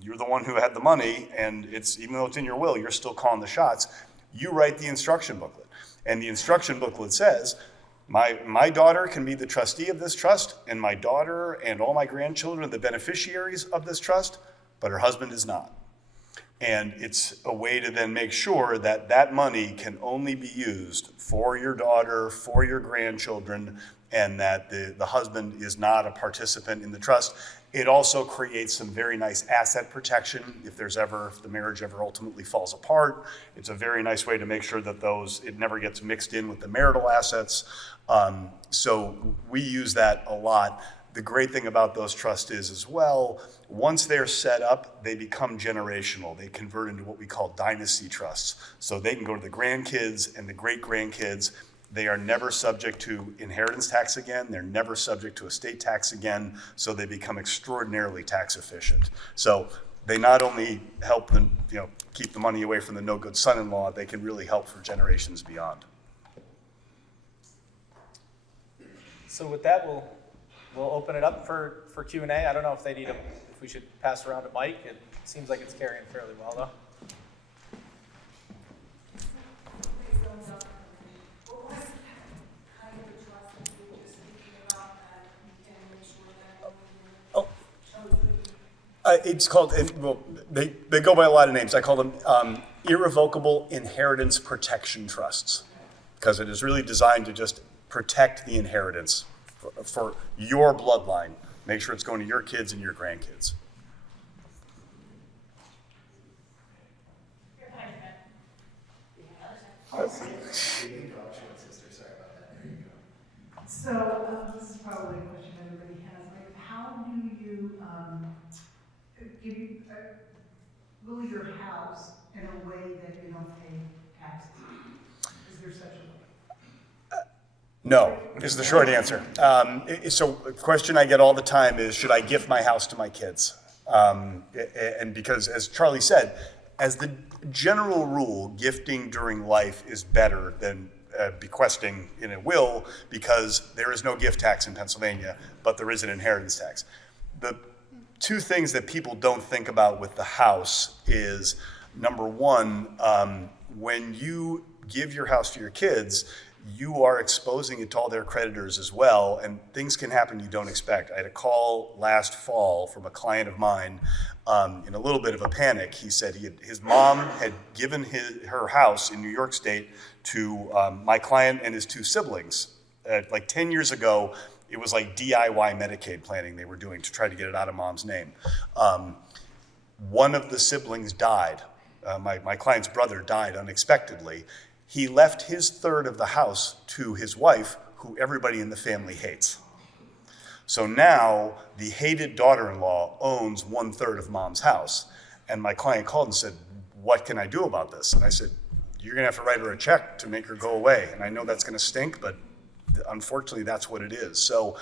you're the one who had the money, and even though it's in your will, you're still calling the shots. You write the instruction booklet, and the instruction booklet says, my daughter can be the trustee of this trust, and my daughter and all my grandchildren are the beneficiaries of this trust, but her husband is not. And it's a way to then make sure that that money can only be used for your daughter, for your grandchildren, and that the husband is not a participant in the trust. It also creates some very nice asset protection if the marriage ever ultimately falls apart. It's a very nice way to make sure that it never gets mixed in with the marital assets. So we use that a lot. The great thing about those trusts is as well, once they're set up, they become generational. They convert into what we call dynasty trusts. So they can go to the grandkids and the great-grandkids. They are never subject to inheritance tax again. They're never subject to estate tax again. So they become extraordinarily tax efficient. So they not only help them, keep the money away from the no good son-in-law, they can really help for generations beyond. So with that, we'll open it up for Q&A. I don't know if if we should pass around a mic. It seems like it's carrying fairly well, though. It's called, they go by a lot of names. I call them irrevocable inheritance protection trusts, because it is really designed to just protect the inheritance for your bloodline. Make sure it's going to your kids and your grandkids. So this is probably a question everybody has. Like, how do you will your house in a way that you don't pay taxes? Is there such a way? No, is the short answer. So a question I get all the time is, should I gift my house to my kids? And because, as Charlie said, as the general rule, gifting during life is better than bequesting in a will, because there is no gift tax in Pennsylvania, but there is an inheritance tax. The two things that people don't think about with the house is, number one, when you give your house to your kids, you are exposing it to all their creditors as well, and things can happen you don't expect. I had a call last fall from a client of mine in a little bit of a panic. He said his mom had given her house in New York State to my client and his two siblings. Like 10 years ago, it was like DIY Medicaid planning they were doing to try to get it out of mom's name. One of the siblings died. My client's brother died unexpectedly. He left his third of the house to his wife, who everybody in the family hates. So now the hated daughter-in-law owns 1/3 of mom's house. And my client called and said, "What can I do about this?" And I said, "You're gonna have to write her a check to make her go away." And I know that's gonna stink, but unfortunately that's what it is. So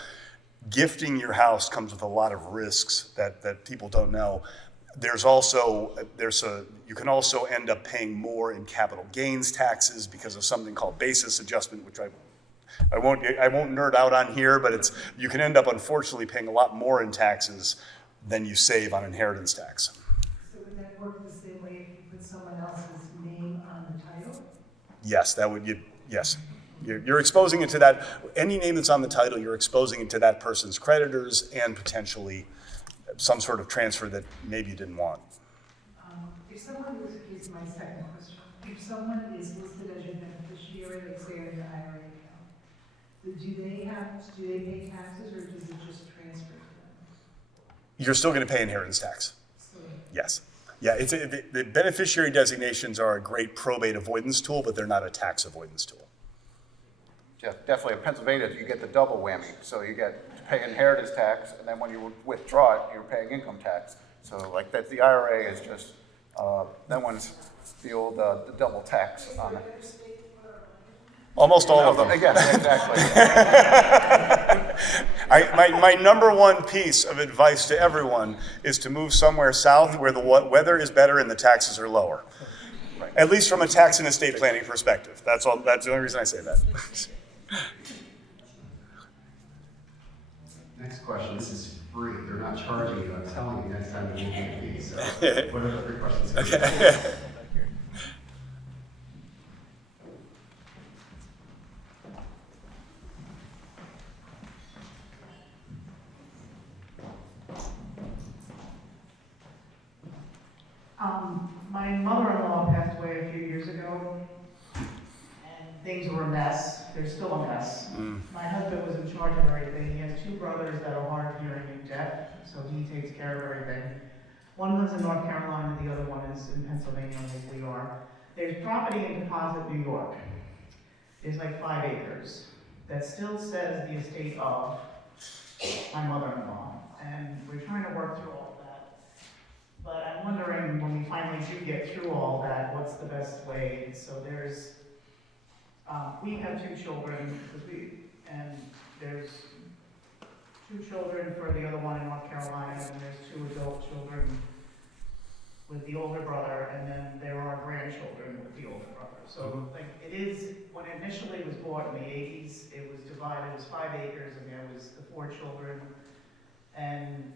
gifting your house comes with a lot of risks that people don't know. You can also end up paying more in capital gains taxes because of something called basis adjustment, which I won't nerd out on here, but you can end up unfortunately paying a lot more in taxes than you save on inheritance tax. So would that work the same way if you put someone else's name on the title? Yes, yes. You're exposing it to that, any name that's on the title, you're exposing it to that person's creditors and potentially some sort of transfer that maybe you didn't want. If someone was, here's my second question. If someone is listed as your beneficiary, like say in your IRA account, do they pay taxes or does it just transfer to them? You're still going to pay inheritance tax. So, Yes. Yeah, the beneficiary designations are a great probate avoidance tool, but they're not a tax avoidance tool. Yeah, definitely. In Pennsylvania, you get the double whammy. So you get to pay inheritance tax, and then when you withdraw it, you're paying income tax. So like that, the IRA is just, that one's the old the double tax on it. Almost all of them. Again, exactly. My number one piece of advice to everyone is to move somewhere south where the weather is better and the taxes are lower. Right. At least from a tax and estate planning perspective. That's all. That's the only reason I say that. Next question, this is free, they're not charging you, I'm telling you next time there will be a fee, so what are the three questions? Okay. My mother-in-law passed away a few years ago, and things were a mess. They're still a mess. My husband was in charge of everything. He has two brothers that are hard of hearing and deaf, so he takes care of everything. One lives in North Carolina, the other one is in Pennsylvania, like we are. There's property in Deposit, New York. There's like 5 acres that still says the estate of my mother-in-law, and we're trying to work through all of that. But I'm wondering, when we finally do get through all that, what's the best way? So there's, we have 2 children, and there's 2 children for the other one in North Carolina, and there's 2 adult children with the older brother, and then there are grandchildren with the older brother. So like it is, when it initially was bought in the 80s, it was divided, it was 5 acres, and there was the 4 children, and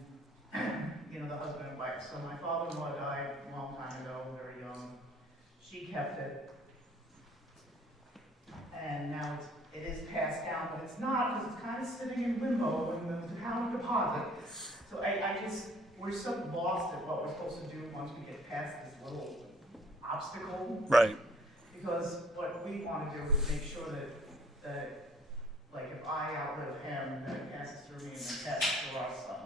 you know, the husband and wife. So my father-in-law died a long time ago, very young. She kept it. And now it is passed down, but it's not, because it's kind of sitting in limbo in the town deposit. So we're so lost at what we're supposed to do once we get past this little obstacle. Right. Because what we want to do is make sure that like if I outlive him, that it passes through me and then passes through our sons.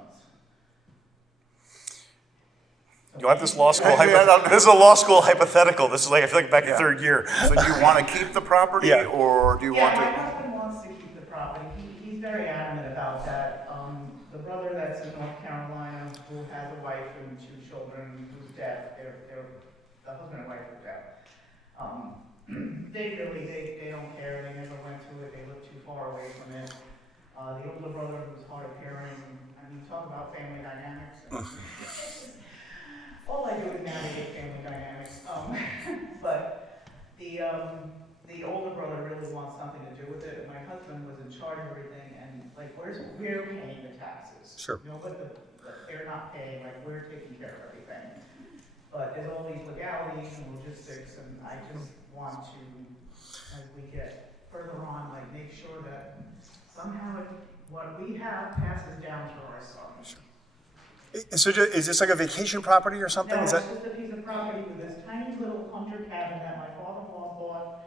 You want this law school? This is a law school hypothetical. This is like, I feel like back in Yeah. 3rd year. So do you want to keep the property, Yeah. or do you want My to? husband wants to keep the property. He's very adamant about that. The brother that's in North Carolina, who has a wife and 2 children, who's deaf, the husband and wife are deaf. They don't care. They never went to it. They live too far away from it. The older brother, who's hard of hearing, I mean, talk about family dynamics. All I do is navigate family dynamics. But the older brother really wants something to do with it, and my husband was in charge of everything, and like, we're paying the taxes. Sure. You know, but they're not paying, like, we're taking care of everything. But there's all these legalities and logistics, and I just want to, as we get further on, like, make sure that somehow what we have passes down to our sons. So is this like a vacation property or something? No, Is it's that? just a piece of property with this tiny little hunter cabin that my father-in-law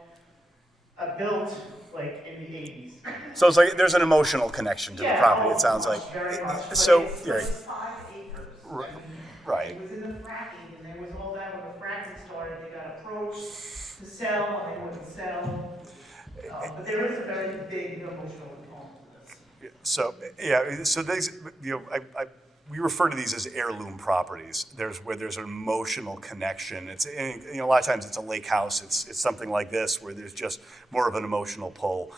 built like in the 80s. So it's like there's an emotional connection to the property. It sounds like. Very much. So But it's right. like 5 acres. Right. And Right. It was in the fracking, and there was all that when the fracking started. They got approached to sell, and they wouldn't sell. But there is a very big emotional component to this. So yeah, so these, we refer to these as heirloom properties. Where there's an emotional connection. It's a lot of times it's a lake house. It's something like this where there's just more of an emotional pull.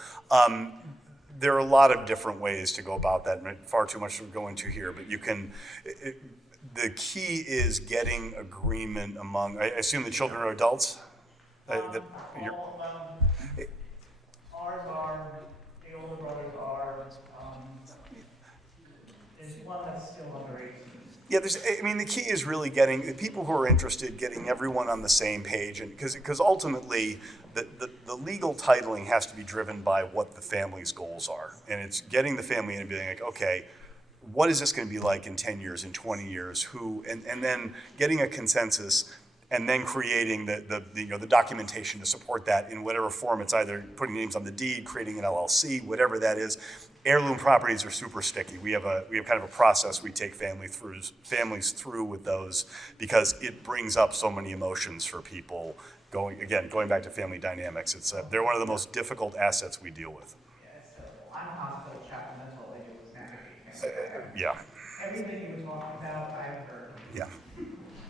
There are a lot of different ways to go about that, and far too much to go into here. But you can. The key is getting agreement among. I assume the children are adults. Ours are, the older brothers are, there's one that's still under 18. Yeah, the key is really getting the people who are interested, getting everyone on the same page, and because ultimately the legal titling has to be driven by what the family's goals are, and it's getting the family in and being like, okay, what is this going to be like in 10 years, in 20 years, and then getting a consensus, and then creating the documentation to support that in whatever form. It's either putting names on the deed, creating an LLC, whatever that is. Heirloom properties are super sticky. We have kind of a process we take families through with those because it brings up so many emotions for people. Going back to family dynamics, they're one of the most difficult assets we deal with. Yeah, it's terrible. I'm a hospital chaplain, that's all they do is navigate things. Yeah. Everything you were talking about, I've heard. Yeah.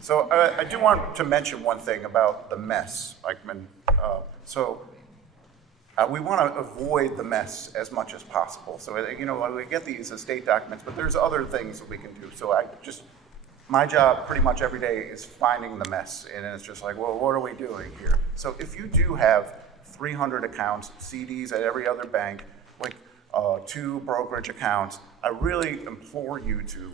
So I do want to mention one thing about the mess. We want to avoid the mess as much as possible. So we get these estate documents, but there's other things that we can do. So my job pretty much every day is finding the mess, and it's just like, well, what are we doing here? So if you do have 300 accounts, CDs at every other bank, like 2 brokerage accounts, I really implore you to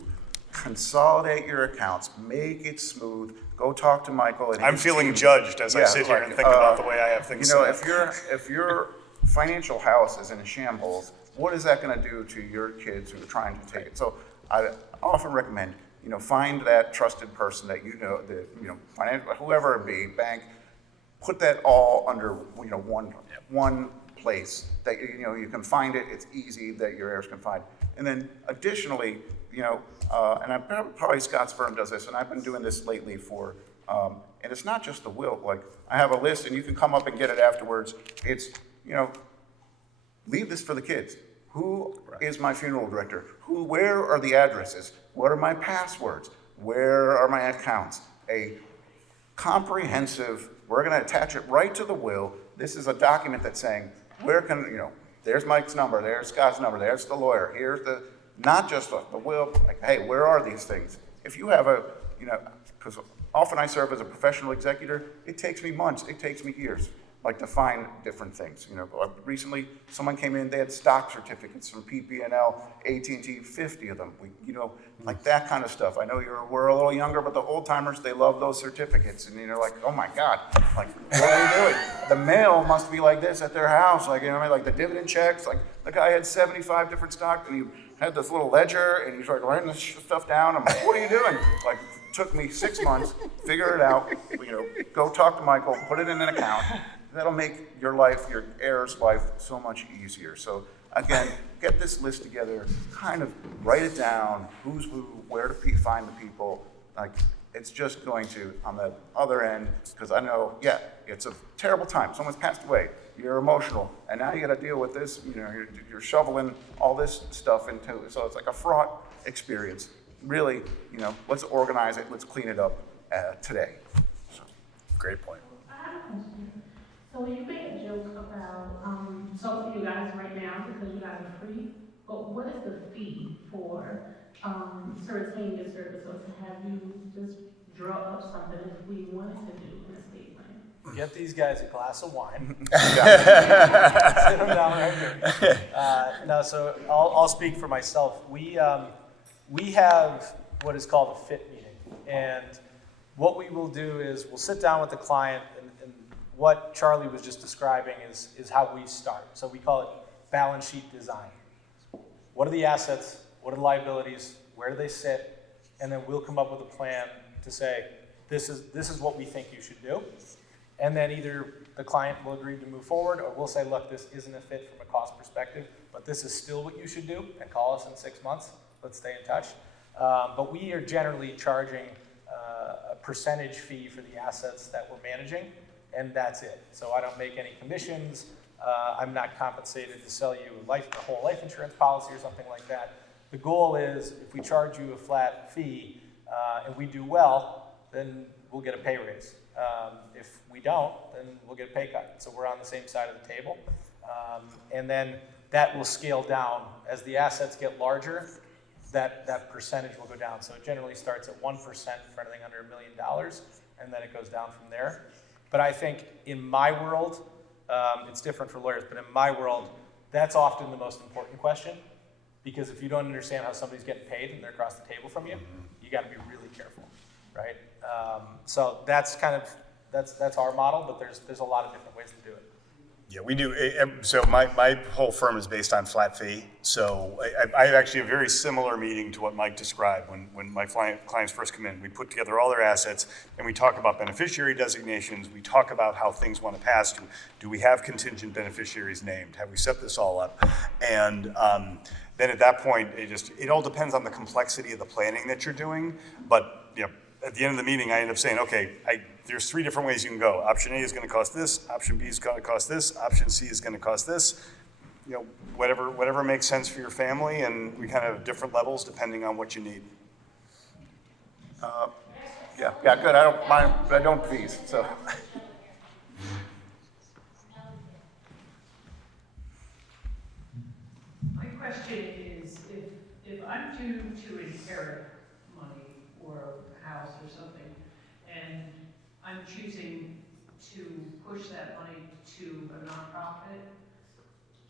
consolidate your accounts, make it smooth. Go talk to Michael. And I'm his feeling team. judged as I sit here and think about the way I have things. If your financial house is in shambles, what is that going to do to your kids who are trying to take it? So I often recommend, find that trusted person that financial, whoever it be, bank, put that all under one place that you can find it. It's easy that your heirs can find. And then additionally, and probably Scott's firm does this, and I've been doing this lately and it's not just the will. Like, I have a list, and you can come up and get it afterwards. It's, leave this for the kids. Who is my funeral director? Where are the addresses? What are my passwords? Where are my accounts? A comprehensive, we're going to attach it right to the will. This is a document that's saying, there's Mike's number, there's Scott's number, there's the lawyer, here's not just the will, like, hey, where are these things? If you have because often I serve as a professional executor, it takes me months, it takes me years, to find different things. Recently, someone came in, they had stock certificates from PP&L, AT&T, 50 of them. Like that kind of stuff. I know we're a little younger, but the old timers, they love those certificates. And you're like, oh my God, what are we doing? The mail must be like this at their house. Like the dividend checks, like the guy had 75 different stocks and he had this little ledger and he's writing this stuff down. I'm like, what are you doing? Took me 6 months, figure it out, go talk to Michael, put it in an account. That'll make your life, your heirs' life, so much easier. So again, get this list together, kind of write it down, who's who, where to find the people. It's just going to, on the other end, because I know, it's a terrible time. Someone's passed away, you're emotional, and now you got to deal with this, you're shoveling all this stuff into, so it's like a fraught experience. Really, let's organize it, let's clean it up today. So, great point. I have a question. So when you make a joke about talking to you guys right now because you guys are free, but what is the fee for to retain your service or to have you just draw up something if we wanted to do an estate plan. Get these guys a glass of wine. Sit them down right here. No, so I'll speak for myself. We have what is called a fit meeting. And what we will do is we'll sit down with the client, and what Charlie was just describing is how we start. So we call it balance sheet design. What are the assets? What are the liabilities? Where do they sit? And then we'll come up with a plan to say, this is what we think you should do. And then either the client will agree to move forward, or we'll say, look, this isn't a fit from a cost perspective, but this is still what you should do, and call us in 6 months. Let's stay in touch. But we are generally charging a percentage fee for the assets that we're managing, and that's it. So I don't make any commissions. I'm not compensated to sell you a whole life insurance policy or something like that. The goal is, if we charge you a flat fee and we do well, then we'll get a pay raise. If we don't, then we'll get a pay cut. So we're on the same side of the table. And then that will scale down. As the assets get larger, that percentage will go down. So it generally starts at 1% for anything under $1 million, and then it goes down from there. But I think in my world, it's different for lawyers, but in my world, that's often the most important question. Because if you don't understand how somebody's getting paid and they're across the table from you, you got to be really careful, right? So that's that's our model, but there's a lot of different ways to do it. Yeah, we do. So my whole firm is based on flat fee. So I have actually a very similar meeting to what Mike described when my clients first come in. We put together all their assets and we talk about beneficiary designations. We talk about how things want to pass. Do we have contingent beneficiaries named? Have we set this all up? And then at that point, it all depends on the complexity of the planning that you're doing. But at the end of the meeting, I end up saying, okay, there's 3 different ways you can go. Option A is going to cost this. Option B is going to cost this. Option C is going to cost this. Whatever makes sense for your family, and we kind of have different levels depending on what you need. Yeah, good. I don't mind. I don't fees. So. My question is, if I'm due to inherit money or a house or something, and I'm choosing to push that money to a nonprofit,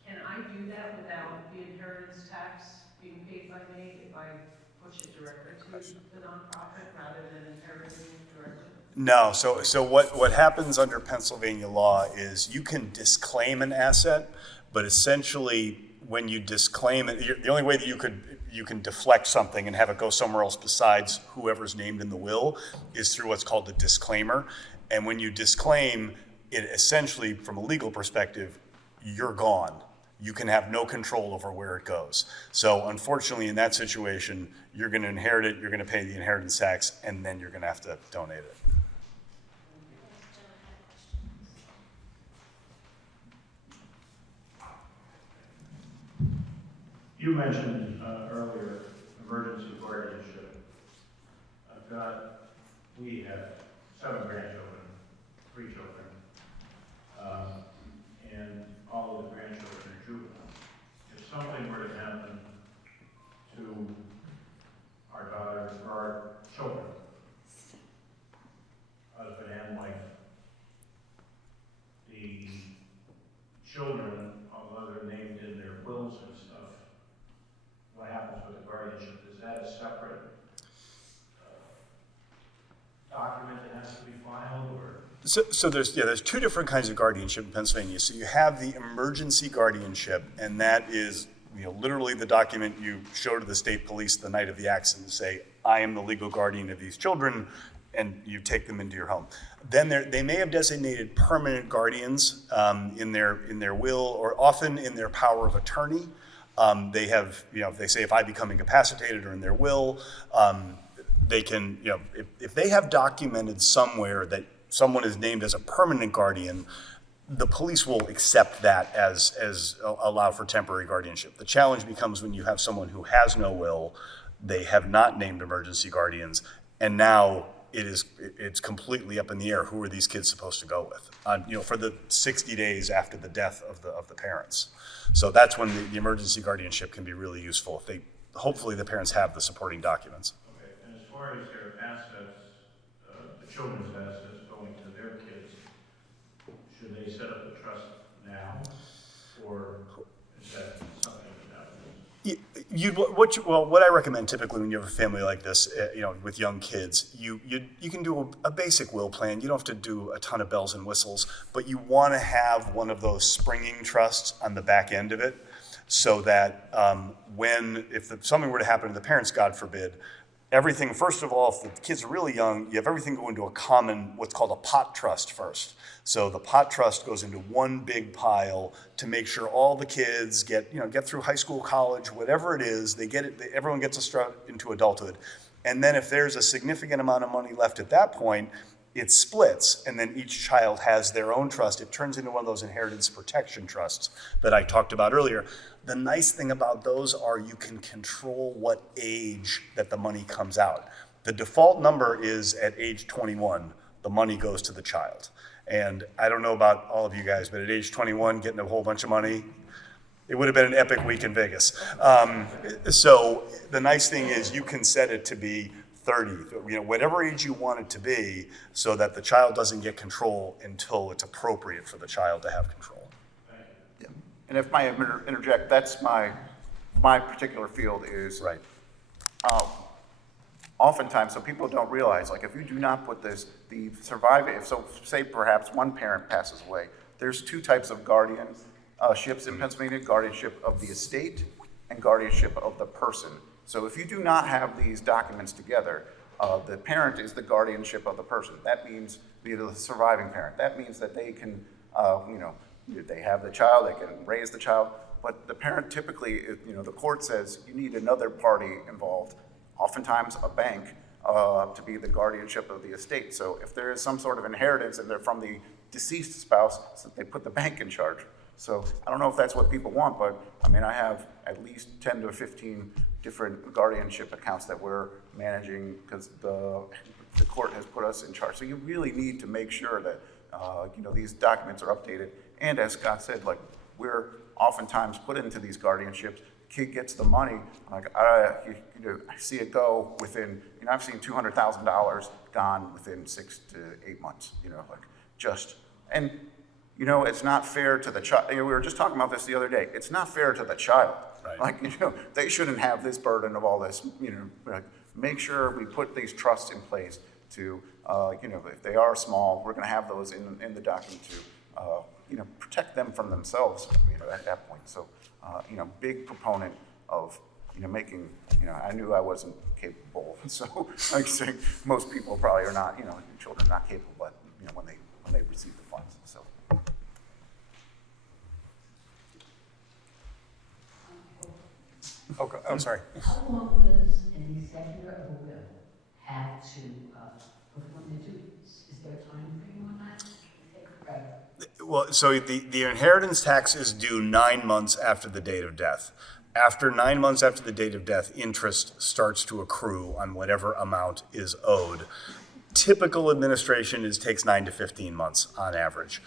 can I do that without the inheritance tax being paid by me if I push it directly to the nonprofit rather than inheriting it directly? No, so what happens under Pennsylvania law is you can disclaim an asset, but essentially when you disclaim it, the only way that you can deflect something and have it go somewhere else besides whoever's named in the will is through what's called a disclaimer. And when you disclaim it, essentially from a legal perspective, you're gone. You can have no control over where it goes. So unfortunately, in that situation, you're going to inherit it, you're going to pay the inheritance tax, and then you're going to have to donate it. You mentioned earlier emergency guardianship. We have 7 grandchildren, 3 children, and all of the grandchildren are juvenile. If something were to happen to our daughter or our children, husband and wife, the children, although they're named in their wills and stuff, what happens with the guardianship? Is that a separate document that has to be filed, or? So there's 2 different kinds of guardianship in Pennsylvania. So you have the emergency guardianship, and that is literally the document you show to the state police the night of the accident and say, I am the legal guardian of these children, and you take them into your home. Then they may have designated permanent guardians in their will, or often in their power of attorney. They have, if they say if I become incapacitated or in their will, they can, if they have documented somewhere that someone is named as a permanent guardian, the police will accept that as allow for temporary guardianship. The challenge becomes when you have someone who has no will, they have not named emergency guardians, and now it's completely up in the air. Who are these kids supposed to go with? For the 60 days after the death of the parents. So that's when the emergency guardianship can be really useful. hopefully the parents have the supporting documents. Okay, and as far as their assets, the children's assets going to their kids, should they set up a trust now, or is that something that happens? What I recommend typically when you have a family like this, with young kids, you can do a basic will plan. You don't have to do a ton of bells and whistles, but you want to have one of those springing trusts on the back end of it, so that if something were to happen to the parents, God forbid, everything, first of all, if the kids are really young, you have everything go into a common, what's called a pot trust first. So the pot trust goes into one big pile to make sure all the kids get through high school, college, whatever it is, everyone gets into adulthood. And then if there's a significant amount of money left at that point, it splits, and then each child has their own trust. It turns into one of those inheritance protection trusts that I talked about earlier. The nice thing about those are you can control what age that the money comes out. The default number is at age 21, the money goes to the child. And I don't know about all of you guys, but at age 21, getting a whole bunch of money, it would have been an epic week in Vegas. So the nice thing is you can set it to be 30, whatever age you want it to be, so that the child doesn't get control until it's appropriate for the child to have control. Yeah. And if I interject, that's my particular field is Right. Oftentimes, so people don't realize, like if you do not put the surviving, say perhaps one parent passes away, there's two types of guardianships in Pennsylvania: guardianship of the estate and guardianship of the person. So if you do not have these documents together, the parent is the guardianship of the person. That means the surviving parent. That means that they can, they have the child, they can raise the child, but the parent typically, the court says you need another party involved, oftentimes a bank, to be the guardianship of the estate. So if there is some sort of inheritance and they're from the deceased spouse, so they put the bank in charge. So I don't know if that's what people want, but I have at least 10 to 15 different guardianship accounts that we're managing because the court has put us in charge. So you really need to make sure that these documents are updated. And as Scott said, like we're oftentimes put into these guardianships. Kid gets the money. Like I see it go within. I've seen $200,000 gone within 6 to 8 months. And it's not fair to the child. We were just talking about this the other day. It's not fair to the child. Right. They shouldn't have this burden of all this. Make sure we put these trusts in place to, if they are small, we're going to have those in the document to, protect them from themselves. At that point. So, big proponent of, making. I knew I wasn't capable. So, like saying, most people probably are not. Children are not capable, but when they receive the funds. So. Okay, I'm sorry. How long does an executor of a will have to perform their duties? Is there a time frame on that? Right. Well, so the inheritance tax is due 9 months after the date of death. After 9 months after the date of death, interest starts to accrue on whatever amount is owed. Typical administration takes 9 to 15 months on average.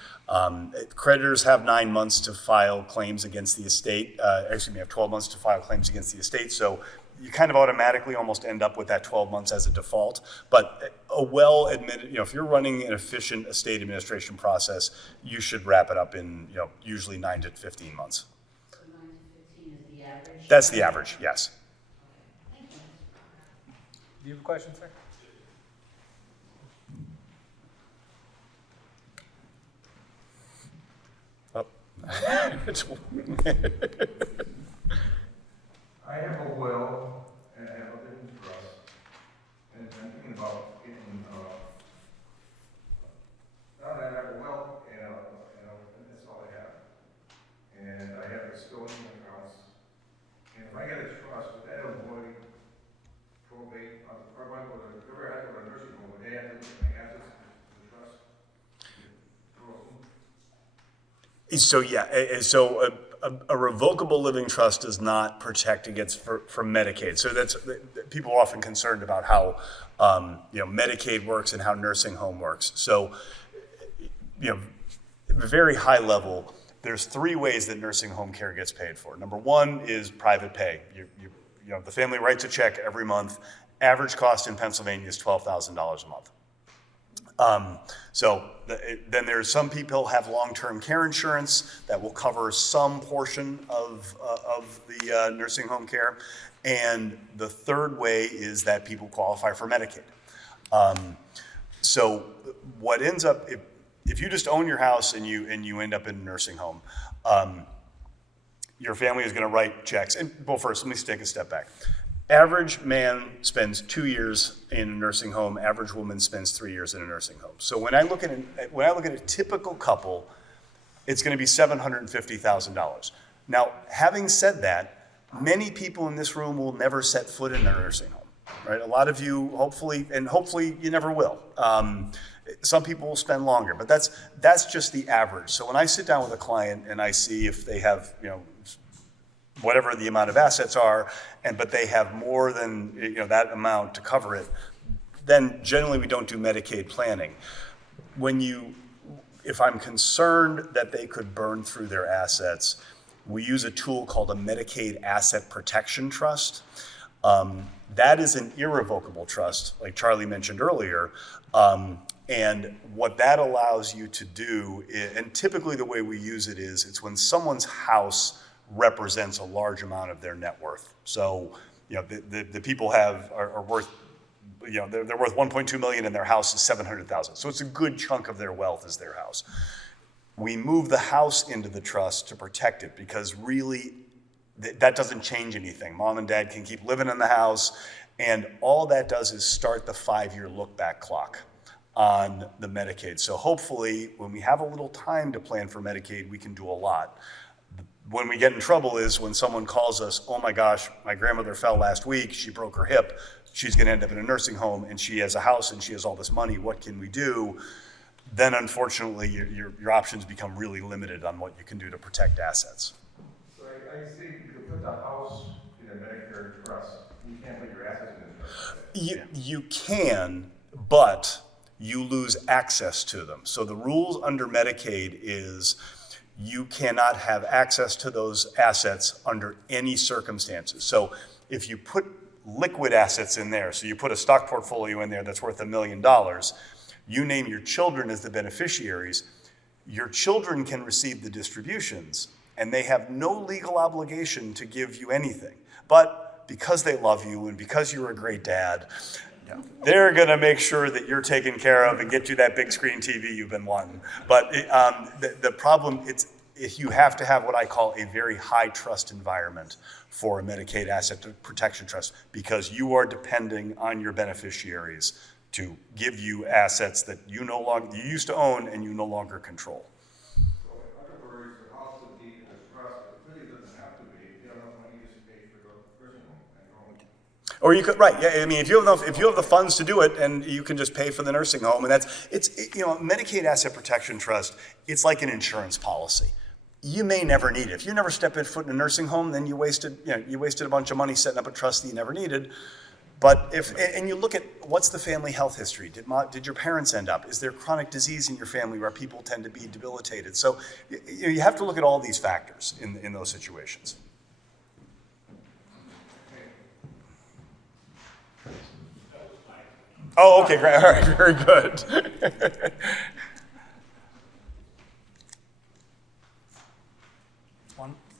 Creditors have 9 months to file claims against the estate. Actually, we have 12 months to file claims against the estate. So you kind of automatically almost end up with that 12 months as a default. But a well-admitted, if you're running an efficient estate administration process, you should wrap it up in, usually 9 to 15 months. So 9 to 15 is the average? That's the average, yes. Okay. Thank you. Do you have a question, sir? Oh. I have a will and I have a living trust, and I'm thinking about getting, now that I have a will and that's all I have. And I have custodian accounts. And if I get a trust, would that avoid probate? Or if I go to, whoever has to go to a nursing home, would they have to look at my assets to the trust? So a revocable living trust does not protect against from Medicaid. So people are often concerned about how Medicaid works and how nursing home works. So at a very high level, there's 3 ways that nursing home care gets paid for. Number 1 is private pay. the family writes a check every month. Average cost in Pennsylvania is $12,000 a month. Then there's some people have long-term care insurance that will cover some portion of the nursing home care. And the third way is that people qualify for Medicaid. So what ends up, if you just own your house and you end up in a nursing home, your family is going to write checks. And well, first, let me take a step back. Average man spends 2 years in a nursing home. Average woman spends 3 years in a nursing home. So when I look at a typical couple, it's going to be $750,000. Now, having said that, many people in this room will never set foot in a nursing home. Right? A lot of you, hopefully you never will. Some people will spend longer, but that's just the average. So when I sit down with a client and I see if they have, whatever the amount of assets are, but they have more than that amount to cover it, then generally we don't do Medicaid planning. If I'm concerned that they could burn through their assets, we use a tool called a Medicaid Asset Protection Trust. That is an irrevocable trust, like Charlie mentioned earlier. And what that allows you to do, and typically the way we use it is, it's when someone's house represents a large amount of their net worth. So, the people are worth, they're worth 1.2 million and their house is 700,000. So it's a good chunk of their wealth is their house. We move the house into the trust to protect it because really that doesn't change anything. Mom and dad can keep living in the house, and all that does is start the 5-year look-back clock on the Medicaid. So hopefully, when we have a little time to plan for Medicaid, we can do a lot. When we get in trouble is when someone calls us, oh my gosh, my grandmother fell last week, she broke her hip, she's gonna end up in a nursing home, and she has a house and she has all this money, what can we do? Then unfortunately, your options become really limited on what you can do to protect assets. So I see you can put the house in a Medicare trust. You can't put your assets in a trust. You can, but you lose access to them. So the rules under Medicaid is you cannot have access to those assets under any circumstances. So if you put liquid assets in there, so you put a stock portfolio in there that's worth $1 million, you name your children as the beneficiaries, your children can receive the distributions and they have no legal obligation to give you anything. But because they love you and because you're a great dad, they're gonna make sure that you're taken care of and get you that big screen TV you've been wanting. But the problem, you have to have what I call a very high trust environment for a Medicaid Asset Protection Trust because you are depending on your beneficiaries to give you assets that you used to own and you no longer control. So in other words, the house would be in a trust, it really doesn't have to be. If you don't have money, you just pay for the nursing home and your own. Or you could, right? Yeah, I mean, if you have the funds to do it, and you can just pay for the nursing home, and Medicaid Asset Protection Trust. It's like an insurance policy. You may never need it. If you never step foot in a nursing home, then you wasted a bunch of money setting up a trust that you never needed. But and you look at what's the family health history? Did your parents end up? Is there chronic disease in your family where people tend to be debilitated? So you have to look at all these factors in those situations. Oh, okay, great. All right, very good.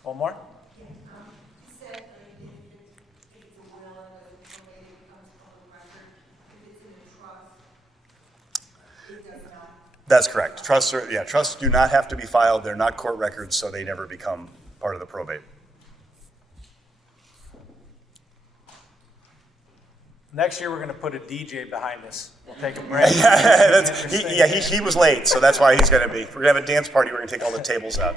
One more? You said if it's a will and the probate becomes public record, if it's in a trust, it does not. That's correct. Trusts do not have to be filed. They're not court records, so they never become part of the probate. Next year, we're going to put a DJ behind us. We'll take a break. He was late, so that's why he's going to be. We're going to have a dance party. We're going to take all the tables out.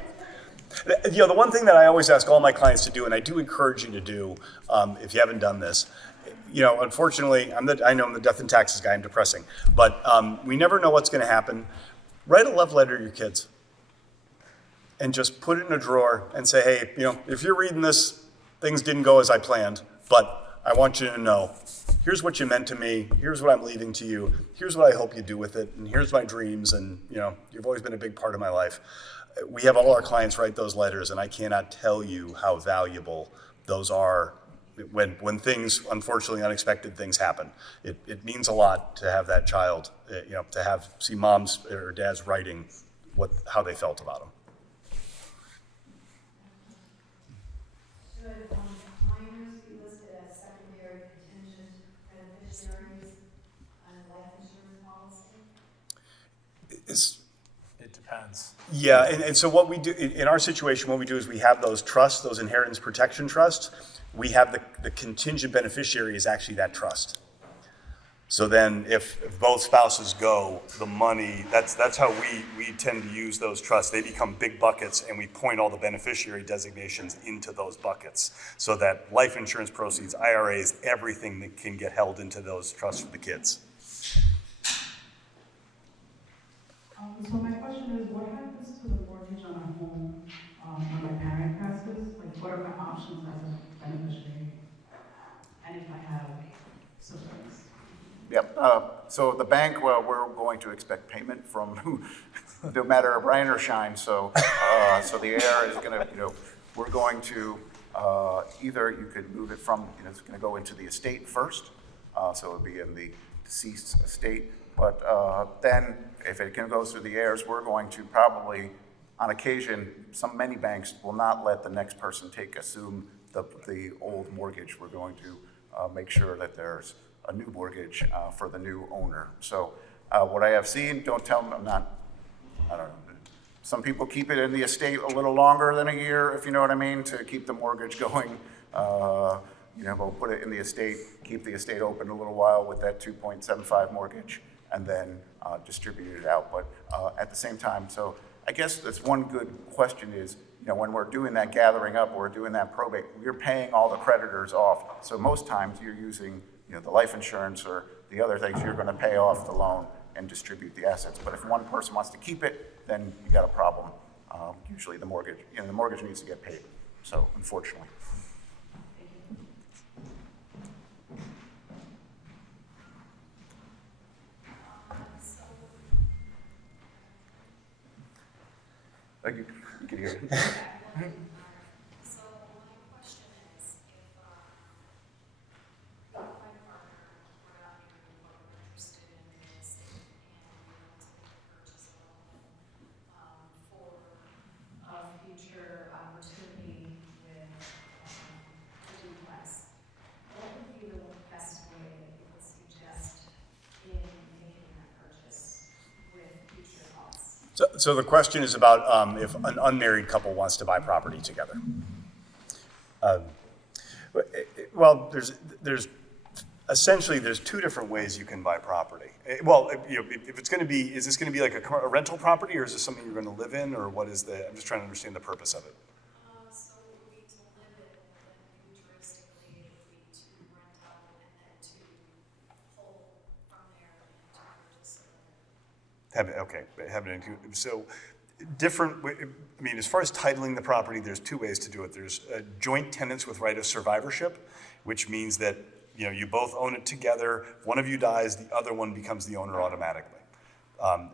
The one thing that I always ask all my clients to do, and I do encourage you to do, if you haven't done this, unfortunately, I know I'm the death and taxes guy. I'm depressing, but we never know what's going to happen. Write a love letter to your kids, and just put it in a drawer and say, hey, if you're reading this, things didn't go as I planned, but I want you to know, here's what you meant to me, here's what I'm leaving to you, here's what I hope you do with it, and here's my dreams, and you've always been a big part of my life. We have all our clients write those letters, and I cannot tell you how valuable those are when things, unfortunately, unexpected things happen. It means a lot to have that child, to see moms or dads writing how they felt about them. Should minors be listed as secondary contingent beneficiaries on a life insurance policy? It depends. Yeah, and so what we do, in our situation, what we do is we have those trusts, those inheritance protection trusts. We have the contingent beneficiary is actually that trust. So then if both spouses go, the money, that's how we tend to use those trusts. They become big buckets, and we point all the beneficiary designations into those buckets so that life insurance proceeds, IRAs, everything that can get held into those trusts for the kids. So my question is, what happens to the mortgage on a home when my parent passes? Like, what are my options as a beneficiary? And if I have siblings? Yep, so the bank, well, we're going to expect payment from no matter rain or shine, so the heir is gonna, we're going to, either you could move it from, it's gonna go into the estate first, so it'll be in the deceased estate, but then if it can go through the heirs, we're going to probably, on occasion, many banks will not let the next person assume the old mortgage. We're going to make sure that there's a new mortgage for the new owner. So what I have seen, don't tell them, I don't know. Some people keep it in the estate a little longer than a year, if you know what I mean, to keep the mortgage going. We'll put it in the estate, keep the estate open a little while with that 2.75 mortgage, and then distribute it out. But at the same time, so I guess that's one good question is, when we're doing that gathering up, we're doing that probate, we're paying all the creditors off. So most times you're using the life insurance or the other things, you're going to pay off the loan and distribute the assets. But if one person wants to keep it, then you got a problem. Usually the mortgage needs to get paid. So unfortunately. Thank you. You can hear it. So my question is, if my partner, we're out here and what we're interested in real estate and we want to make a purchase of a home for a future opportunity with a duplex, what would be the best way that you would suggest in making that purchase with future costs? So the question is about if an unmarried couple wants to buy property together. Well, there's essentially two different ways you can buy property. Well, if it's going to be, is this going to be like a rental property, or is this something you're going to live in, or what is I'm just trying to understand the purpose of it. So it would be to live it, and then futuristically it would be to rent out and then to pull from there and to purchase it. So different, I mean, as far as titling the property, there's two ways to do it. There's joint tenants with right of survivorship, which means that you both own it together. One of you dies, the other one becomes the owner automatically,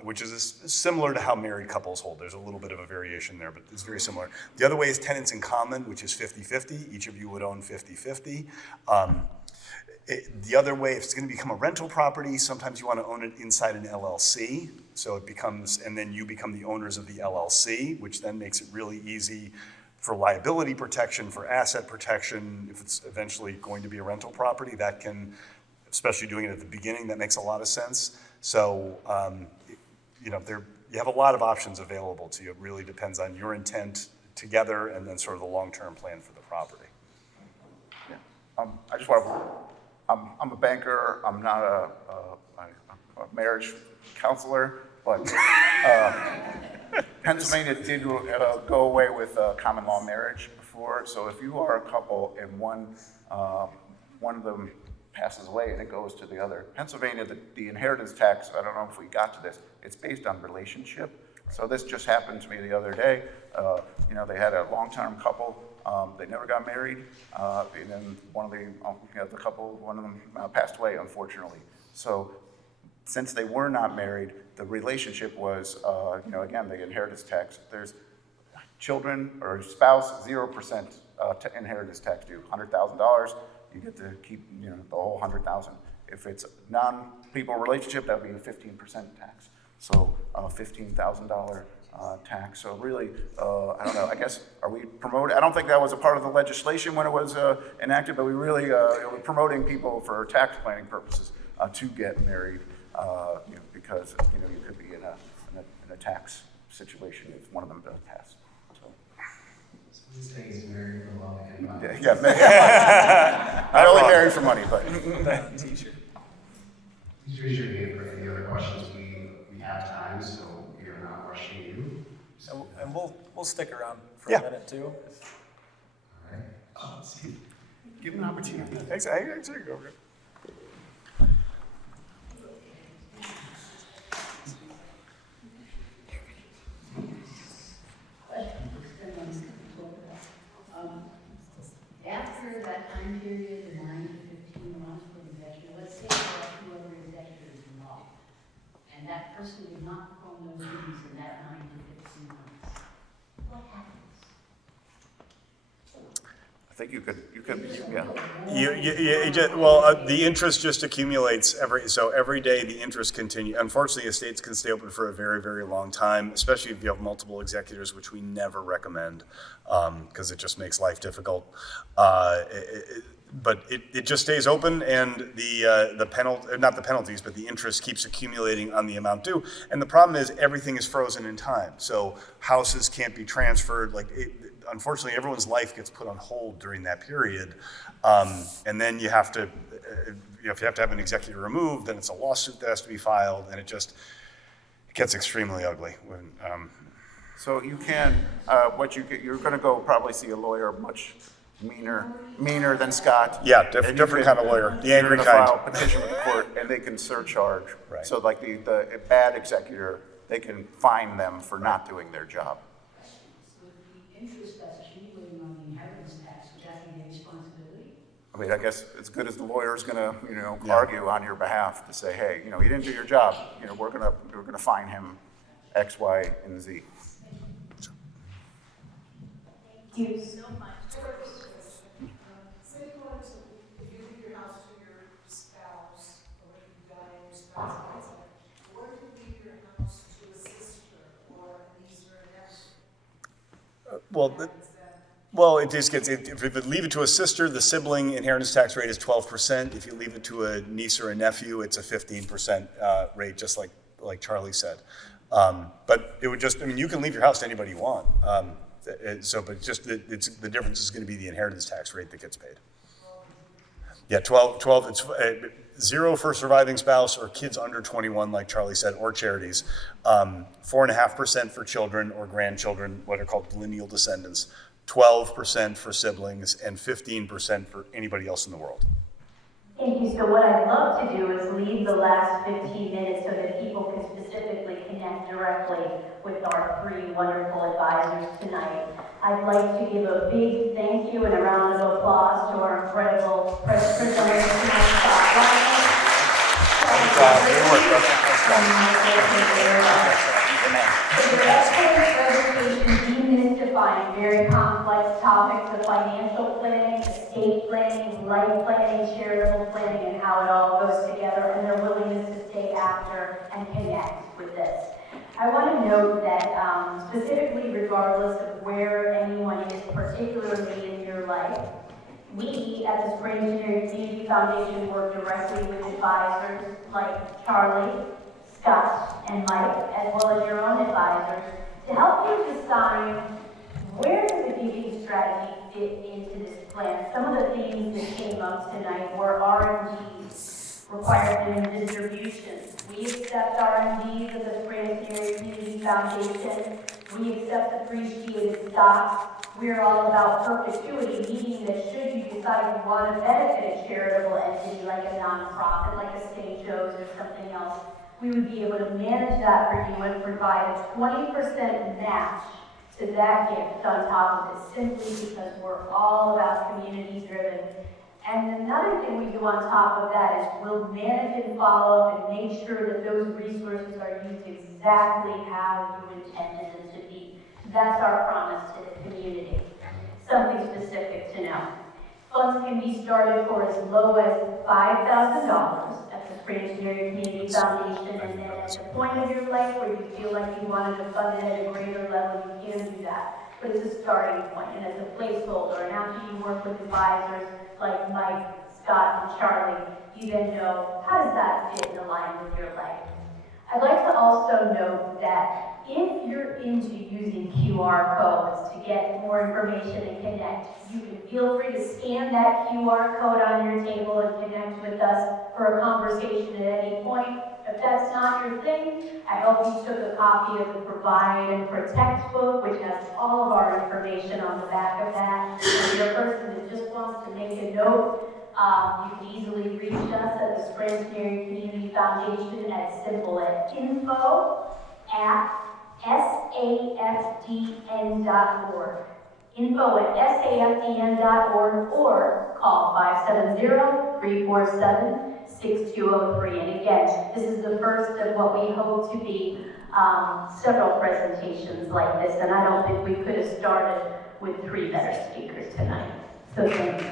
which is similar to how married couples hold. There's a little bit of a variation there, but it's very similar. The other way is tenants in common, which is 50-50. Each of you would own 50-50. The other way, if it's going to become a rental property, sometimes you want to own it inside an LLC. So it becomes, and then you become the owners of the LLC, which then makes it really easy for liability protection, for asset protection. If it's eventually going to be a rental property, that can, especially doing it at the beginning, that makes a lot of sense. So, you have a lot of options available to you. It really depends on your intent together and then sort of the long-term plan for the property. Yeah. I just want to, I'm a banker. I'm not a marriage counselor, but Pennsylvania did go away with common law marriage before. So if you are a couple and one of them passes away and it goes to the other, Pennsylvania, the inheritance tax, I don't know if we got to this, it's based on relationship. So this just happened to me the other day. They had a long-term couple. They never got married, and then one of them passed away, unfortunately. So since they were not married, the relationship was, again, the inheritance tax. There's children or spouse, 0% inheritance tax due. $100,000, you get to keep, the whole 100,000. If it's a non-people relationship, that would be a 15% tax. So $15,000 tax. So really, I don't know, I guess, are we promoting, I don't think that was a part of the legislation when it was enacted, but we really, we're promoting people for tax planning purposes to get married, because, you could be in a tax situation if one of them does pass. He's saying he's married for love and money. Yeah. I only marry for money, but. Teacher. Please raise your hand for any other questions. We have time, so we are not rushing you. And we'll stick around for Yeah. a minute too. All right. See, give him an opportunity. Exactly. Go. After that time period, the 9 to 15 months for the executor, let's say there are 2 other executors involved, and that person did not perform those duties in that 9 to 15 months. What happens? I think you could, yeah. The interest just accumulates every day the interest continues. Unfortunately, estates can stay open for a very, very long time, especially if you have multiple executors, which we never recommend because it just makes life difficult. But it just stays open, and the penalty, not the penalties, but the interest keeps accumulating on the amount due. And the problem is everything is frozen in time. So houses can't be transferred. Unfortunately, everyone's life gets put on hold during that period, and then you have to have an executor removed. Then it's a lawsuit that has to be filed, and it gets extremely ugly. So you can, you're going to go probably see a lawyer much meaner than Scott. Yeah, different kind of lawyer, the angry kind. kind. File a petition with the court, and they can surcharge. Right. So like the bad executor, they can fine them for not doing their job. So the interest that's accumulating on the inheritance tax, would that be their responsibility? I mean, I guess as good as the lawyer's going to, argue on your behalf to say, hey, you didn't do your job. We're going to fine him X, Y, and Z. Thank you so much. Say you wanted to, if you leave your house to your spouse, or if you die and your spouse dies, or if you leave your house to a sister or a niece or a nephew? Well, it just gets, if you leave it to a sister, the sibling inheritance tax rate is 12%. If you leave it to a niece or a nephew, it's a 15% rate, just like Charlie said. But it would just, you can leave your house to anybody you want. But just the difference is going to be the inheritance tax rate that gets paid. Yeah, 12, it's 0 for surviving spouse or kids under 21, like Charlie said, or charities. 4.5% for children or grandchildren, what are called lineal descendants. 12% for siblings, and 15% for anybody else in the world. Thank you. So what I'd love to do is leave the last 15 minutes so that people can specifically connect directly with our 3 wonderful advisors tonight. I'd like to give a big thank you and a round of applause to our incredible presenters tonight. For your excellent presentation demystifying very complex topics of financial planning, estate planning, life planning, charitable planning, and how it all goes together, and their willingness to stay after and connect with this. I want to note that specifically regardless of where anyone is particularly in your life, we at the Spring Engineering Community Foundation work directly with advisors like Charlie, Scott, and Mike, as well as your own advisors, to help you decide where does the giving strategy fit into this plan. Some of the themes that came up tonight were R&Ds, required minimum distributions. We accept R&Ds at the Spring Engineering Community Foundation. We accept appreciated stock. We're all about perpetuity, meaning that should you decide you want to benefit a charitable entity like a nonprofit, like a St. Joe's or something else, we would be able to manage that for you and provide a 20% match to that gift on top of it, simply because we're all about community driven. And another thing we do on top of that is we'll manage and follow up and make sure that those resources are used exactly how you intended them to be. That's our promise to the community. something specific to know. Funds can be started for as low as $5,000 at the Scranton Community Foundation, and then at the point of your life where you feel like you wanted to fund it at a greater level, you can do that. But it's a starting point, and as a placeholder, and after you work with advisors like Mike, Scott, and Charlie, you then know, how does that fit in line with your life? I'd like to also note that if you're into using QR codes to get more information and connect, you can feel free to scan that QR code on your table and connect with us for a conversation at any point. If that's not your thing, I hope you took a copy of the Provide and Protect book, which has all of our information on the back of that. If you're a person that just wants to make a note, you can easily reach us at the Scranton Community Foundation at simple at info@safdn.org. info@safdn.org or call 570-347-6203. And again, this is the first of what we hope to be several presentations like this, and I don't think we could have started with 3 better speakers tonight. So thank you.